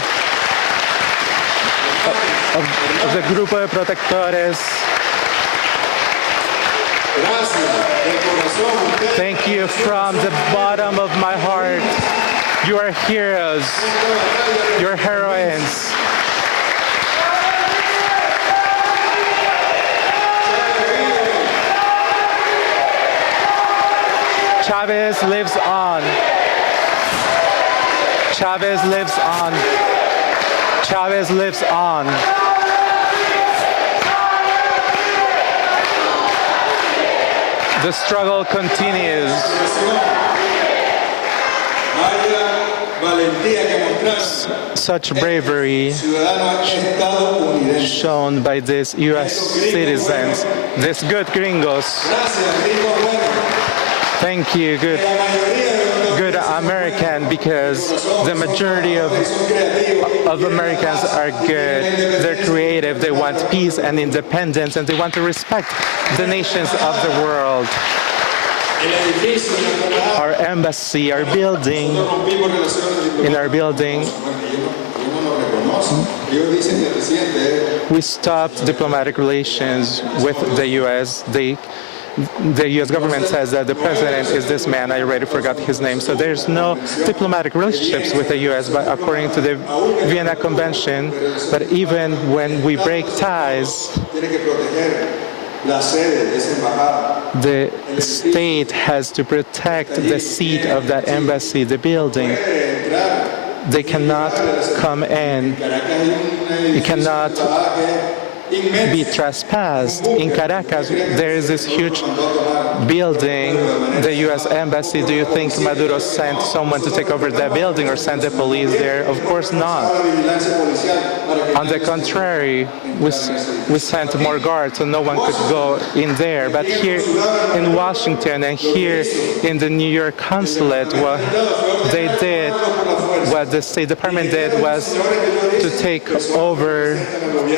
Grupo de Protectores. Thank you from the bottom of my heart. You are heroes. You're heroines. Chavez lives on. Chavez lives on. Chavez lives on. The struggle continues. Such bravery shown by these U.S. citizens, these good gringos. Thank you, good American, because the majority of Americans are good. They're creative. They want peace and independence, and they want to respect the nations of the world. Our embassy, our building, in our building, we stopped diplomatic relations with the U.S. The U.S. government says that the president is this man. I already forgot his name. So there's no diplomatic relationships with the U.S. But according to the Vienna Convention, but even when we break ties, the state has to protect the seat of that embassy, the building. They cannot come in. It cannot be trespassed. In Caracas, there is this huge building, the U.S. embassy. Do you think Maduro sent someone to take over that building or sent the police there? Of course not. On the contrary, we sent more guards so no one could go in there. But here in Washington and here in the New York consulate, what they did, what the State Department did, was to take over,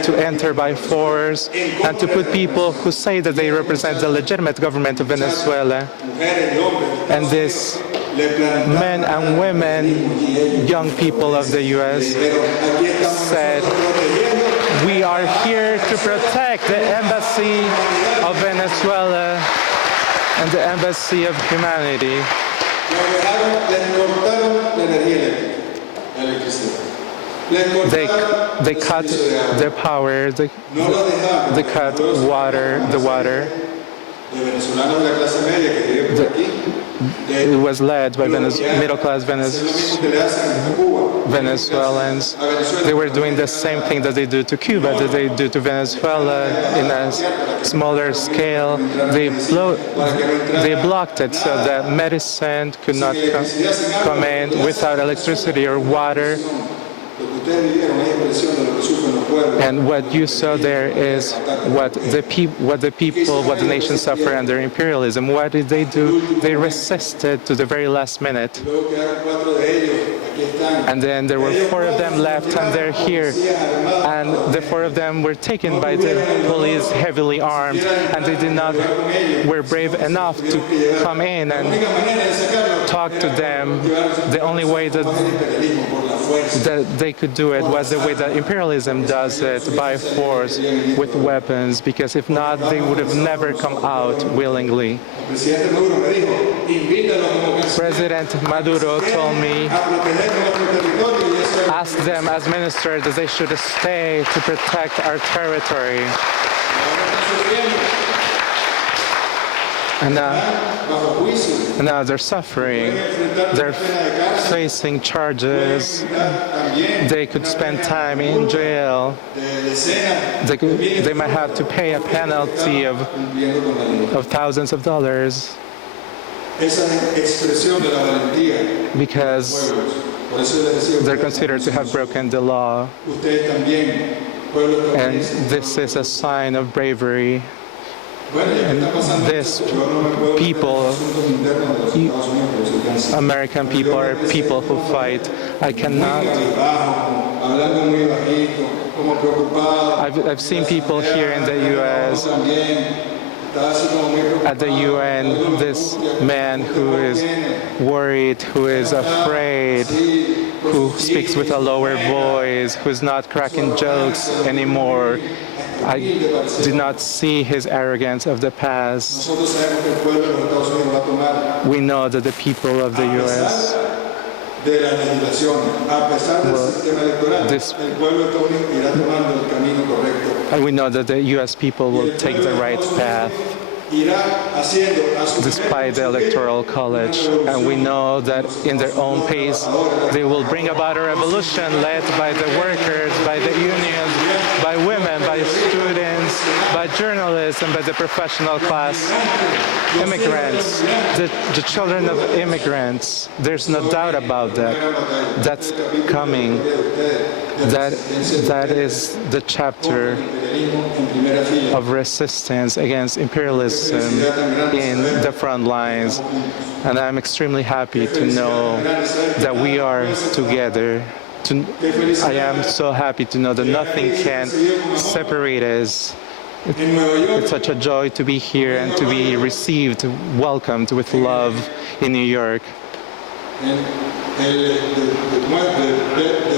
to enter by force, and to put people who say that they represent the legitimate government of Venezuela. And this men and women, young people of the U.S. said, we are here to protect the embassy of Venezuela and the embassy of humanity. They cut their power, they cut the water. It was led by middle-class Venezuelans. They were doing the same thing that they do to Cuba, that they do to Venezuela in a smaller scale. They blocked it so that medicine could not come in without electricity or water. And what you saw there is what the nation suffer under imperialism. What did they do? They resisted to the very last minute. And then there were 4 of them left, and they're here. And the 4 of them were taken by the police, heavily armed, and they were brave enough to come in and talk to them. The only way that they could do it was the way that imperialism does it, by force, with weapons, because if not, they would have never come out willingly. President Maduro told me, ask them as minister that they should stay to protect our territory. And now they're suffering. They're facing charges. They could spend time in jail. They might have to pay a penalty of thousands of dollars because they're considered to have broken the law. And this is a sign of bravery. And this people, American people, are people who fight. I cannot I've seen people here in the U.S. at the UN, this man who is worried, who is afraid, who speaks with a lower voice, who's not cracking jokes anymore. I did not see his arrogance of the past. We know that the people of the U.S. And we know that the U.S. people will take the right path despite the Electoral College. And we know that in their own pace, they will bring about a revolution led by the workers, by the unions, by women, by students, by journalists, and by the professional class, immigrants, the children of immigrants. There's no doubt about that. That's coming. That is the chapter of resistance against imperialism in the front lines. And I'm extremely happy to know that we are together. I am so happy to know that nothing can separate us. It's such a joy to be here and to be received, welcomed with love in New York. The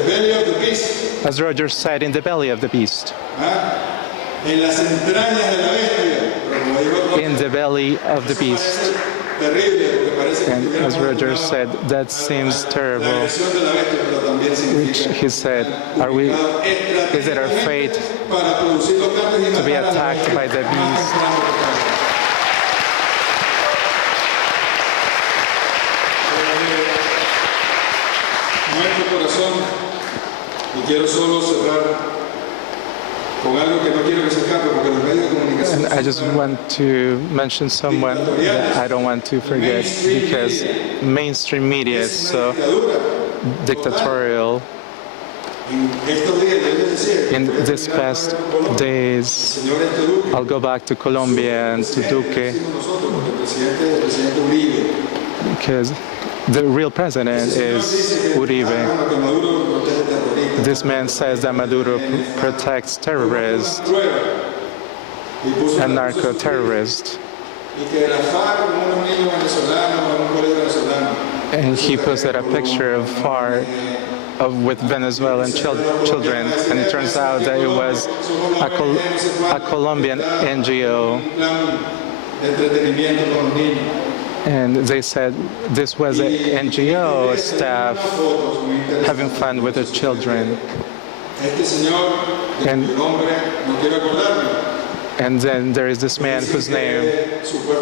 belly of the beast. As Roger said, in the belly of the beast. In the belly of the beast. And as Roger said, that seems terrible. Which he said, is it our fate to be attacked by the beast? And I just want to mention someone that I don't want to forget, because mainstream media is so dictatorial. In these past days, I'll go back to Colombia and to Duque, because the real president is Uribe. This man says that Maduro protects terrorists and narco-terrorists. And he posted a picture of with Venezuelan children, and it turns out that it was a Colombian NGO. And they said this was an NGO staff having fun with the children. And then there is this man whose name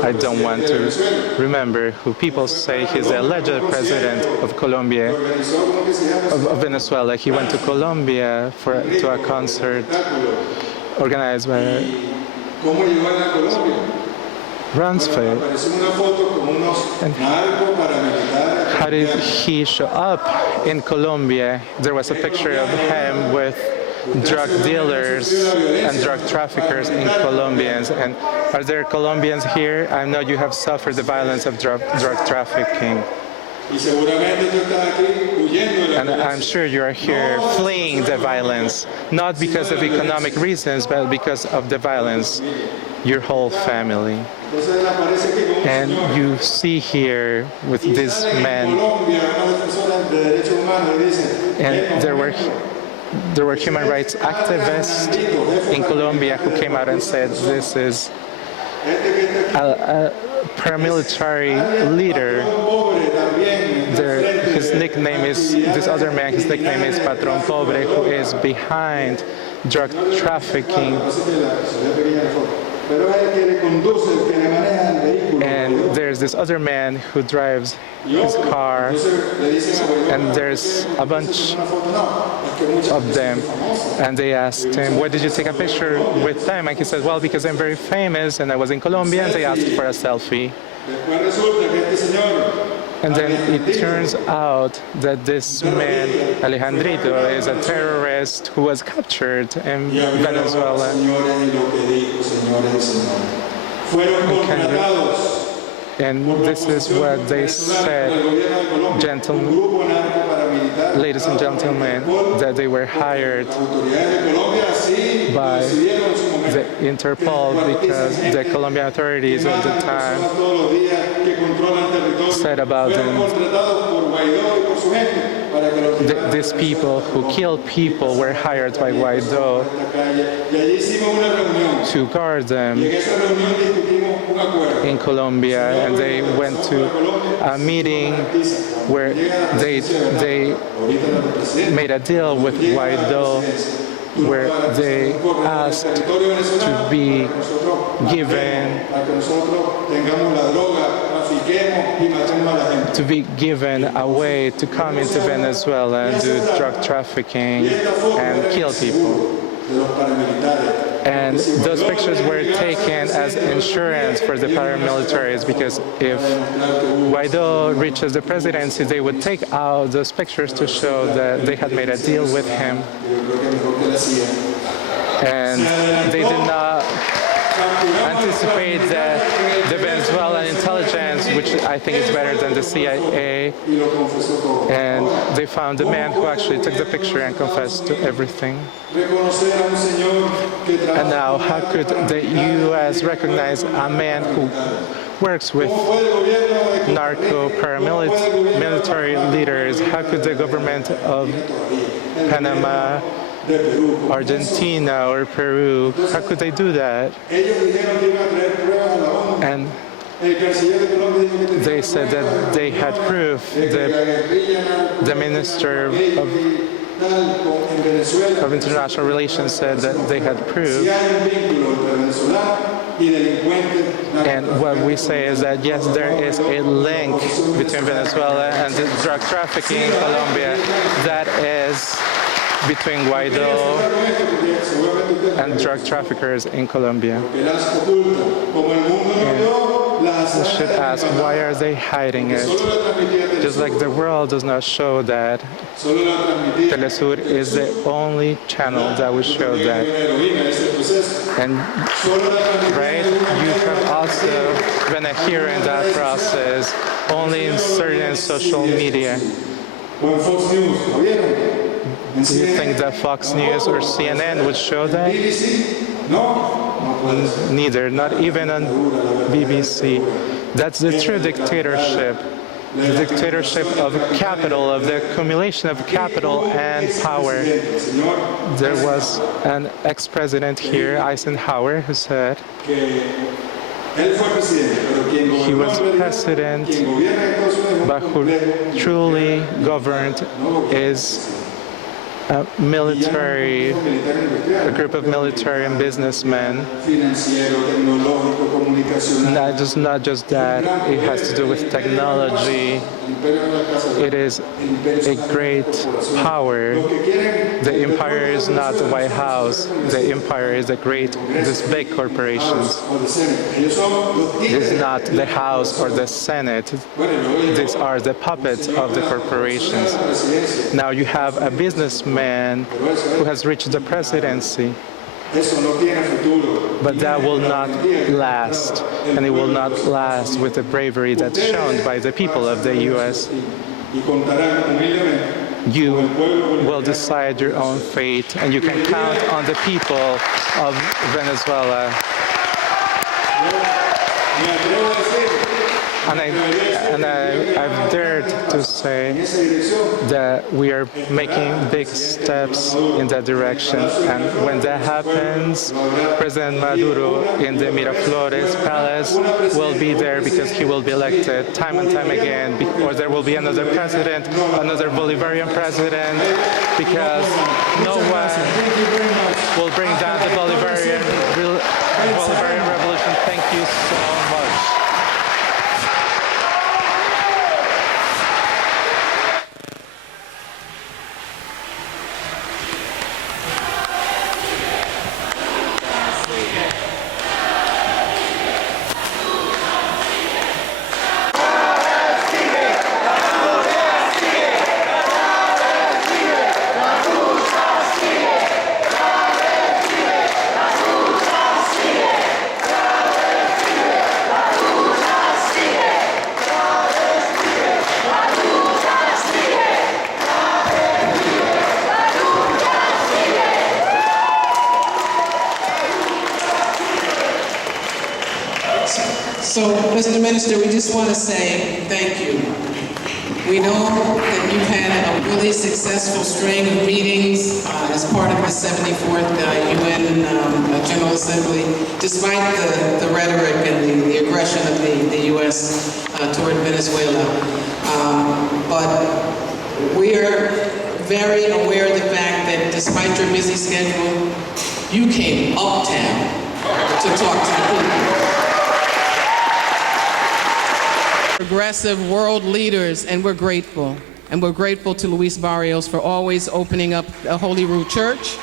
I don't want to remember, who people say he's the alleged president of Colombia, of Venezuela. He went to Colombia to a concert organized by Rumsfeld. And how did he show up in Colombia? There was a picture of him with drug dealers and drug traffickers in Colombians. And are there Colombians here? I know you have suffered the violence of drug trafficking. And I'm sure you are here fleeing the violence, not because of economic reasons, but because of the violence, your whole family. And you see here with this man, and there were human rights activists in Colombia who came out and said this is a paramilitary leader. His nickname is, this other man, his nickname is Patrón Pobre, who is behind drug trafficking. And there's this other man who drives his car, and there's a bunch of them, and they asked him, why did you take a picture with them? And he said, well, because I'm very famous and I was in Colombia, and they asked for a selfie. And then it turns out that this man, Alejandrito, is a terrorist who was captured in Venezuela. And this is what they said, gentlemen. ladies and gentlemen, that they were hired by the Interpol because the Colombian authorities at the time said about them, these people who killed people were hired by Guaidó to guard them in Colombia, and they went to a meeting where they made a deal with Guaidó where they asked to be given a way to come into Venezuela and do drug trafficking and kill people. And those pictures were taken as insurance for the paramilitaries, because if Guaidó reaches the presidency, they would take out those pictures to show that they had made a deal with him. And they did not anticipate that the Venezuelan intelligence, which I think is better than the CIA, and they found the man who actually took the picture and confessed to everything. And now, how could the U.S. recognize a man who works with narco-paramilitary leaders? How could the government of Panama, Argentina, or Peru, how could they do that? And they said that they had proof. The Minister of International Relations said that they had proof. And what we say is that, yes, there is a link between Venezuela and the drug trafficking in Colombia. That is between Guaidó and drug traffickers in Colombia. And we should ask, why are they hiding it? Just like the world does not show that, Telesur is the only channel that will show that. And right, you have also been adhering that process only in certain social media. Do you think that Fox News or CNN would show that? Neither, not even on BBC. That's the true dictatorship. The dictatorship of capital, of the accumulation of capital and power. There was an ex-president here, Eisenhower, who said he was president, but who truly governed is a group of military and businessmen. Not just that, it has to do with technology. It is a great power. The empire is not the White House. The empire is these big corporations. It is not the House or the Senate. These are the puppets of the corporations. Now you have a businessman who has reached the presidency, but that will not last, and it will not last with the bravery that's shown by the people of the U.S. You will decide your own fate, and you can count on the people of Venezuela. And I've dared to say that we are making big steps in that direction. And when that happens, President Maduro in the Miraflores Palace will be there because he will be elected time and time again, or there will be another president, another Bolivarian president, because no one will bring down the Bolivarian revolution. Thank you so much. Mr. Minister, we just want to say thank you. We know that you've had a really successful string of meetings as part of the 74th UN General Assembly, despite the rhetoric and the aggression of the U.S. Toward Venezuela. But we are very aware of the fact that despite your busy schedule, you came uptown to talk to the people. Progressive world leaders, and we're grateful. And we're grateful to Luis Barrios for always opening up a Holyrood Church.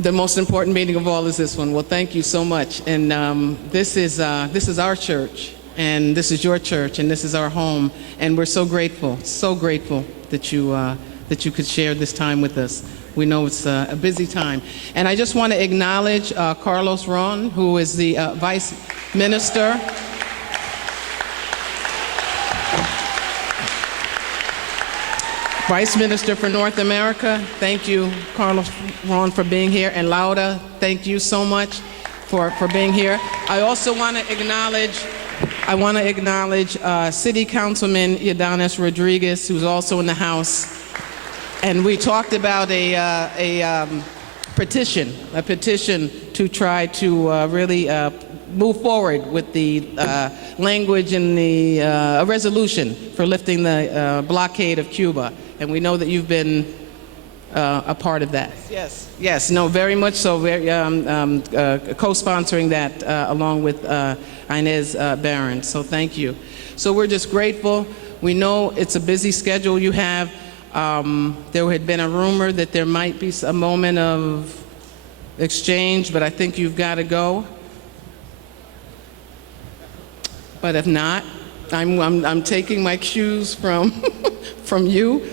The most important meeting of all is this one. Well, thank you so much. And this is our church, and this is your church, and this is our home. And we're so grateful that you could share this time with us. We know it's a busy time. And I just want to acknowledge Carlos Ron, who is the Vice Minister. Vice Minister for North America. Thank you, Carlos Ron, for being here. And Laura, thank you so much for being here. I also want to acknowledge City Councilman Yadanis Rodriguez, who's also in the House. And we talked about a petition to try to really move forward with the language and the a resolution for lifting the blockade of Cuba. And we know that you've been a part of that. Yes, no, very much so. Very co-sponsoring that along with Inez Barron. So thank you. So we're just grateful. We know it's a busy schedule you have. There had been a rumor that there might be a moment of exchange, but I think you've got to go. But if not, I'm taking my cues from from you.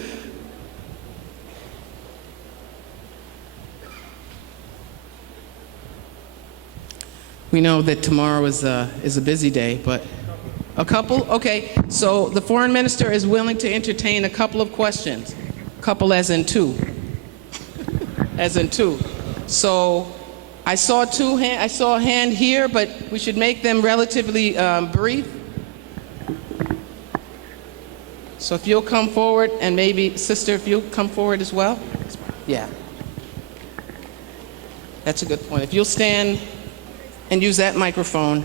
We know that tomorrow is a busy day, but a couple? Okay, so the foreign minister is willing to entertain a couple of questions. Couple as in two. As in two. So I saw a hand here, but we should make them relatively brief. So if you'll come forward, and maybe, sister, if you'll come forward as well. Yeah. That's a good point. If you'll stand and use that microphone.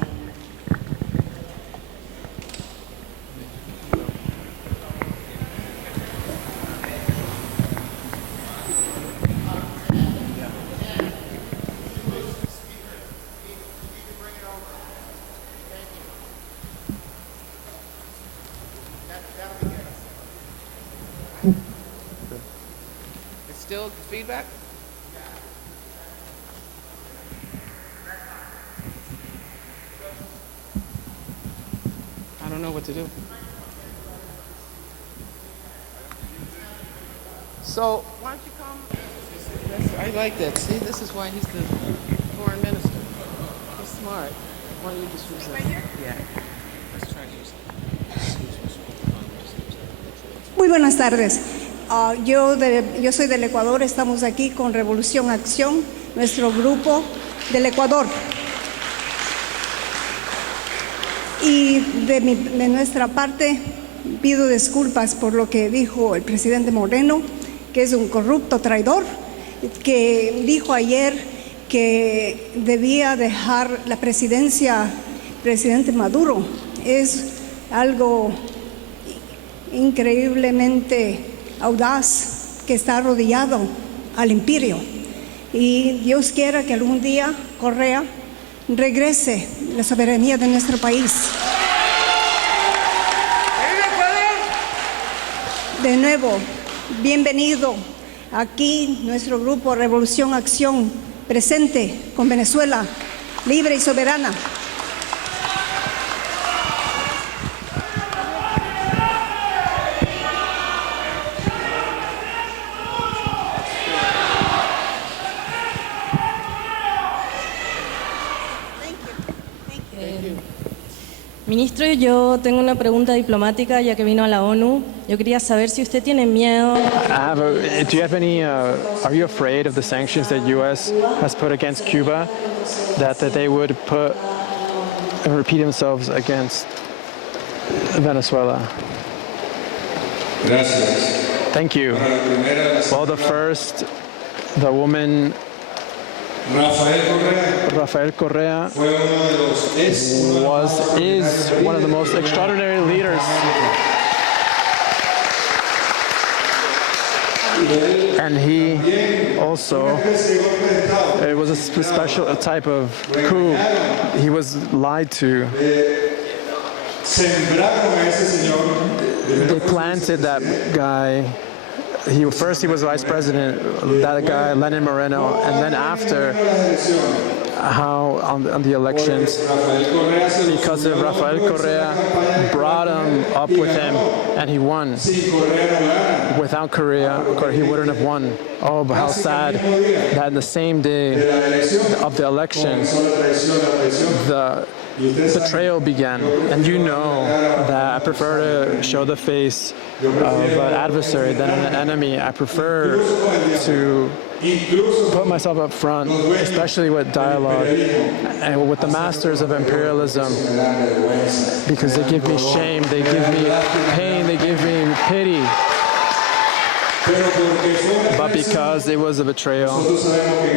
Still feedback? I don't know what to do. So, why don't you come? I like that. See, this is why he's the foreign minister. He's smart. Why don't you just use that? Right here? Yeah. Let's try to use that. Muy buenas tardes. Yo soy del Ecuador, estamos aquí con Revolución Acción, nuestro grupo del Ecuador. Y de nuestra parte pido disculpas por lo que dijo el presidente Moreno, que es un corrupto traidor, que dijo ayer que debía dejar la presidencia presidente Maduro. Es algo increíblemente audaz, que está arrodillado al imperio, y Dios quiera que algún día Correa regrese la soberanía de nuestro país. De nuevo, bienvenido aquí nuestro grupo Revolución Acción, presente con Venezuela libre y soberana. Ministro, yo tengo una pregunta diplomática ya que vino a la ONU. Yo quería saber si usted tiene miedo. Do you have any? Are you afraid of the sanctions that U.S. has put against Cuba, that they would put and repeat themselves against Venezuela? Gracias. Thank you. Well, the woman, Rafael Correa, is one of the most extraordinary leaders. And he also, it was a special type of coup. He was lied to. They planted that guy. First he was vice president, that guy, Lenin Moreno, and then after, on the elections, because of Rafael Correa brought him up with him, and he won. Without Correa, he wouldn't have won. Oh, but how sad that in the same day of the election, the betrayal began. And you know that I prefer to show the face of an adversary than an enemy. I prefer to put myself up front, especially with dialogue and with the masters of imperialism, because they give me shame, they give me pain, they give me pity. But because it was a betrayal,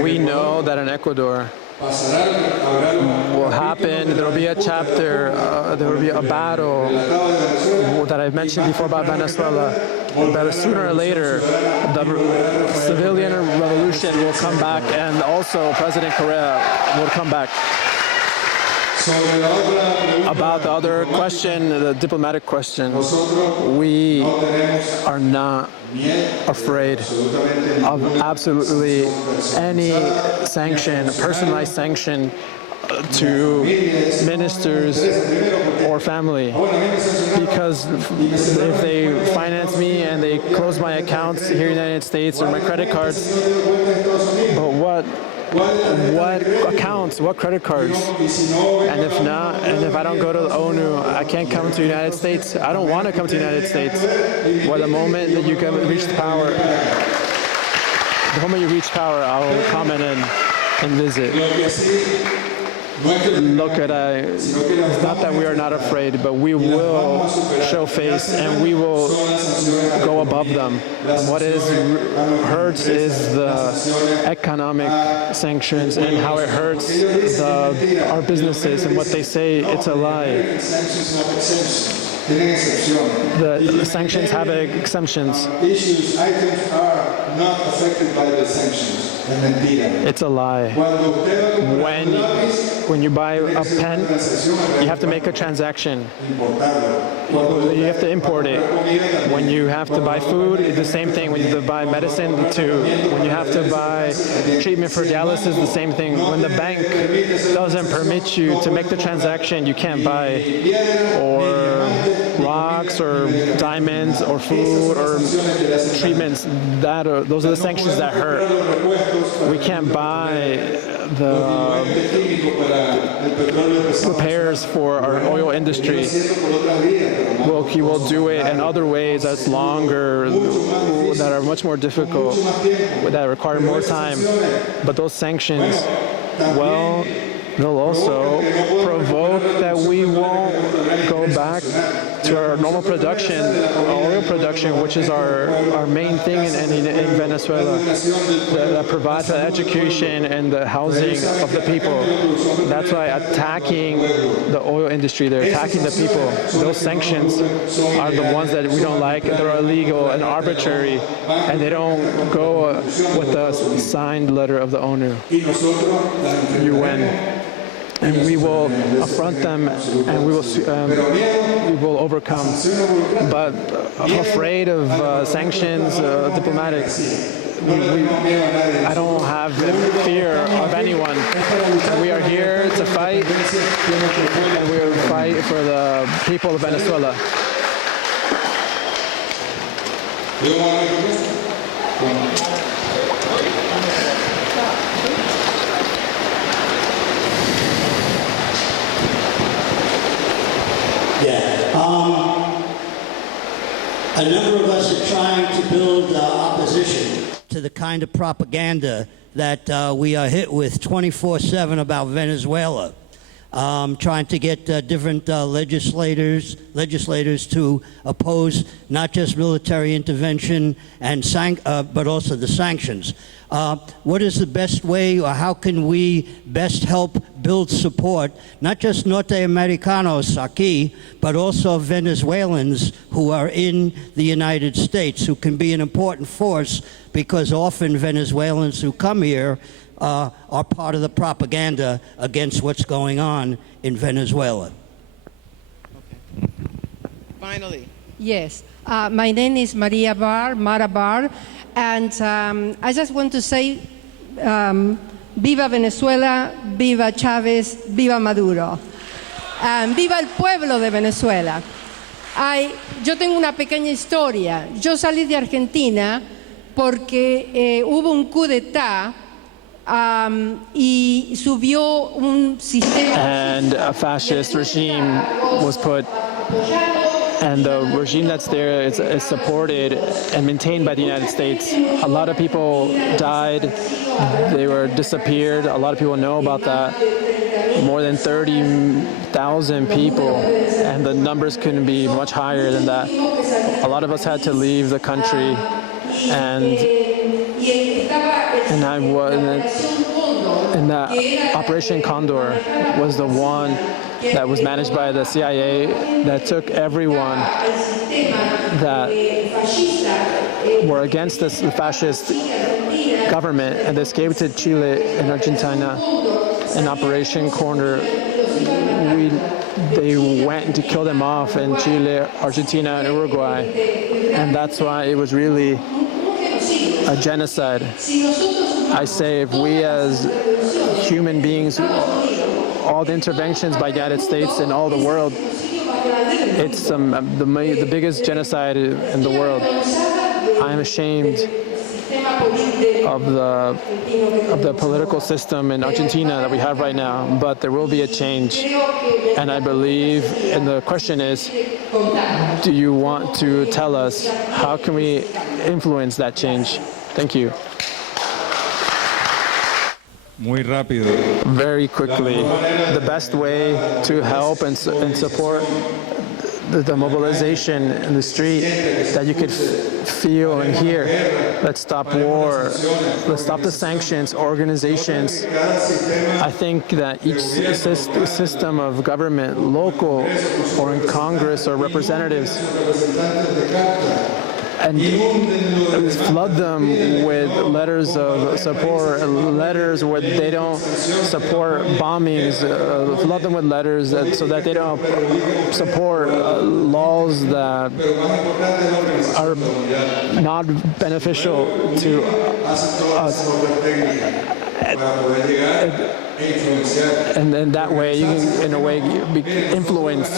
we know that in Ecuador will happen, there will be a chapter, there will be a battle that I've mentioned before about Venezuela, but sooner or later the civilian revolution will come back, and also President Correa will come back. About the other question, the diplomatic question, we are not afraid of absolutely any sanction, personalized sanction to ministers or family, because if they finance me and they close my accounts here in the United States or my credit cards, but what accounts, what credit cards? And if not, and if I don't go to the ONU, I can't come to the United States. I don't want to come to the United States. Well, the moment that you can reach power, I'll come in and visit. Look at it's not that we are not afraid, but we will show face and we will go above them. And what hurts is the economic sanctions and how it hurts our businesses, and what they say, it's a lie. The sanctions have exemptions. Items are not affected by the sanctions. It's a lie. When you buy a pen, you have to make a transaction. You have to import it. When you have to buy food, it's the same thing. When you have to buy medicine, too. When you have to buy treatment for dialysis, the same thing. When the bank doesn't permit you to make the transaction, you can't buy or rocks or diamonds or food or treatments. Those are the sanctions that hurt. We can't buy the repairs for our oil industry. Well, he will do it in other ways that's longer, that are much more difficult, that require more time. But those sanctions, well, they'll also provoke that we won't go back to our normal production, oil production, which is our main thing in Venezuela, that provides the education and the housing of the people. That's why attacking the oil industry, they're attacking the people. Those sanctions are the ones that we don't like. They're illegal and arbitrary, and they don't go with the signed letter of the ONU, UN. And we will affront them, and we will overcome. But I'm afraid of sanctions, diplomatic. I don't have fear of anyone. We are here to fight, and we will fight for the people of Venezuela. a number of us are trying to build opposition to the kind of propaganda that we are hit with 24/7 about Venezuela. Trying to get different legislators to oppose not just military intervention and but also the sanctions. What is the best way, or how can we best help build support, not just Norteamericanos aquí, but also Venezuelans who are in the United States, who can be an important force, because often Venezuelans who come here are part of the propaganda against what's going on in Venezuela. Okay. Finally. Yes, my name is Mara Bar, and I just want to say, viva Venezuela, viva Chávez, viva Maduro, and viva el pueblo de Venezuela. Yo tengo una pequeña historia. Yo salí de Argentina porque hubo un coup d'etat y subió un sistema. And a fascist regime was put, and the regime that's there is supported and maintained by the United States. A lot of people died, they were disappeared. A lot of people know about that. More than 30,000 people, and the numbers couldn't be much higher than that. A lot of us had to leave the country, and that Operation Condor was the one that was managed by the CIA that took everyone that were against the fascist government, and they escaped to Chile and Argentina. In Operation Condor, they went to kill them off in Chile, Argentina, and Uruguay, and that's why it was really a genocide. I say, if we as human beings, all the interventions by the United States and all the world, it's the biggest genocide in the world. I am ashamed of the political system in Argentina that we have right now, but there will be a change, and I believe, and the question is, do you want to tell us how can we influence that change? Thank you. Muy rápido. Very quickly, the best way to help and support the mobilization in the street that you could feel and hear. Let's stop war. Let's stop the sanctions, organizations. I think that each system of government, local or in Congress or representatives, and flood them with letters of support, letters where they don't support bombings, flood them with letters so that they don't support laws that are not beneficial to us. And then that way you can, in a way, influence.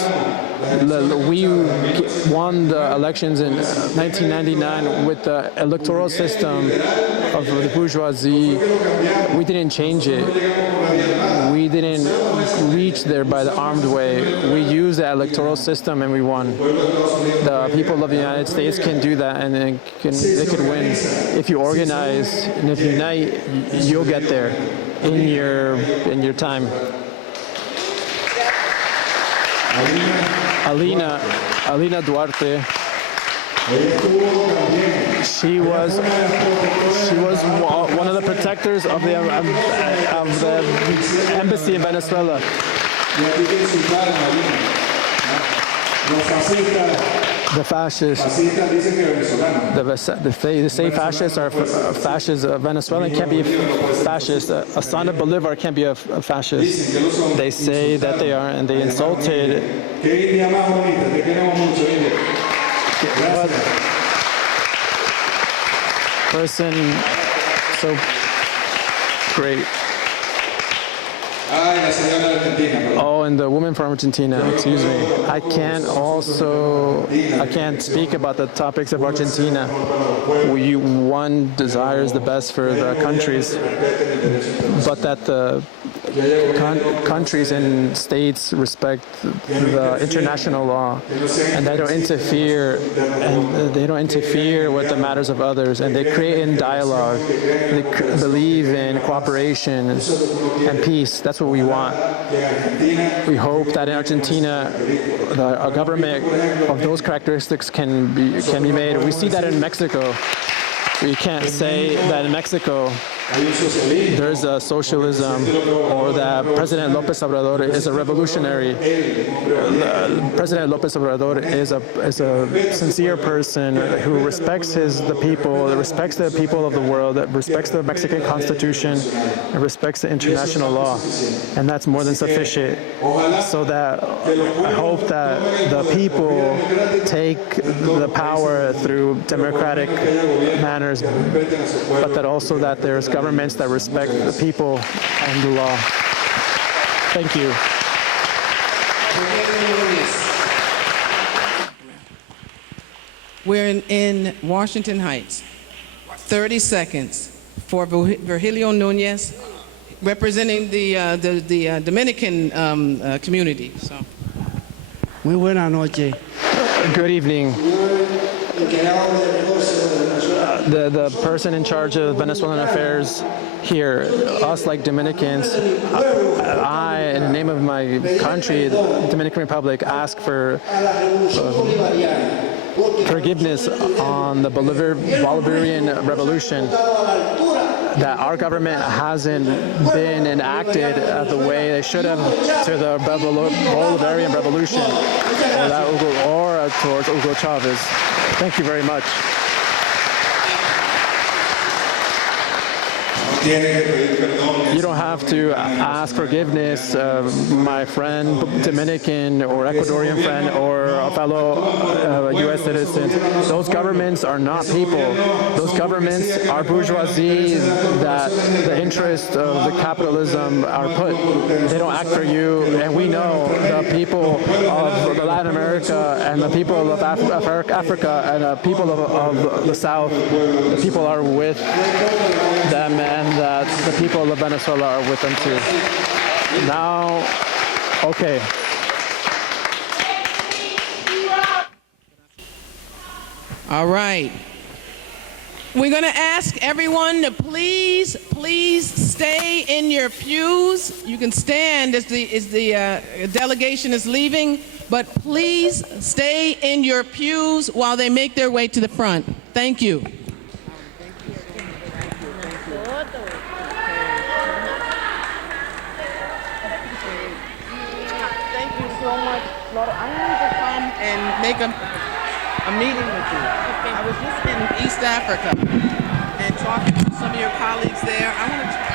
We won the elections in 1999 with the electoral system of the bourgeoisie. We didn't change it. We didn't reach there by the armed way. We used the electoral system and we won. The people of the United States can do that, and they can win. If you organize and if you unite, you'll get there in your time. Alina Duarte. She was one of the protectors of the embassy in Venezuela. The fascists, they say fascists are fascists. Venezuelan can't be fascist. A son of Bolivar can't be a fascist. They say that they are, and they insulted. What person so great. Oh, and the woman from Argentina, excuse me. I can't speak about the topics of Argentina. One desires the best for the countries, but that the countries and states respect the international law, and they don't interfere with the matters of others, and they create in dialogue. They believe in cooperation and peace. That's what we want. We hope that in Argentina, a government of those characteristics can be made. We see that in Mexico. We can't say that in Mexico there's a socialism or that President López Obrador is a revolutionary. President López Obrador is a sincere person who respects the people, that respects the people of the world, that respects the Mexican Constitution, and respects the international law. And that's more than sufficient. So that I hope that the people take the power through democratic manners, but that also that there's governments that respect the people and the law. Thank you. We're in Washington Heights. 30 seconds for Virgilio Núñez, representing the Dominican community. So. Muy buena noche. Good evening. The person in charge of Venezuelan affairs here, us like Dominicans, I, in the name of my country, the Dominican Republic, ask for forgiveness on the Bolivarian Revolution, that our government hasn't been enacted the way they should have to the Bolivarian Revolution or towards Hugo Chavez. Thank you very much. You don't have to ask forgiveness, my friend, Dominican or Ecuadorian friend or a fellow U.S. citizen. Those governments are not people. Those governments are bourgeoisie that the interests of the capitalism are put. They don't act for you, and we know the people of Latin America and the people of Africa and the people of the South, the people are with them, and that the people of Venezuela are with them too. Now, okay. All right. We're going to ask everyone to please stay in your pews. You can stand as the delegation is leaving, but please stay in your pews while they make their way to the front. Thank you. Thank you so much, Laura. I wanted to come and make a meeting with you. I was just in East Africa and talking to some of your colleagues there. I want to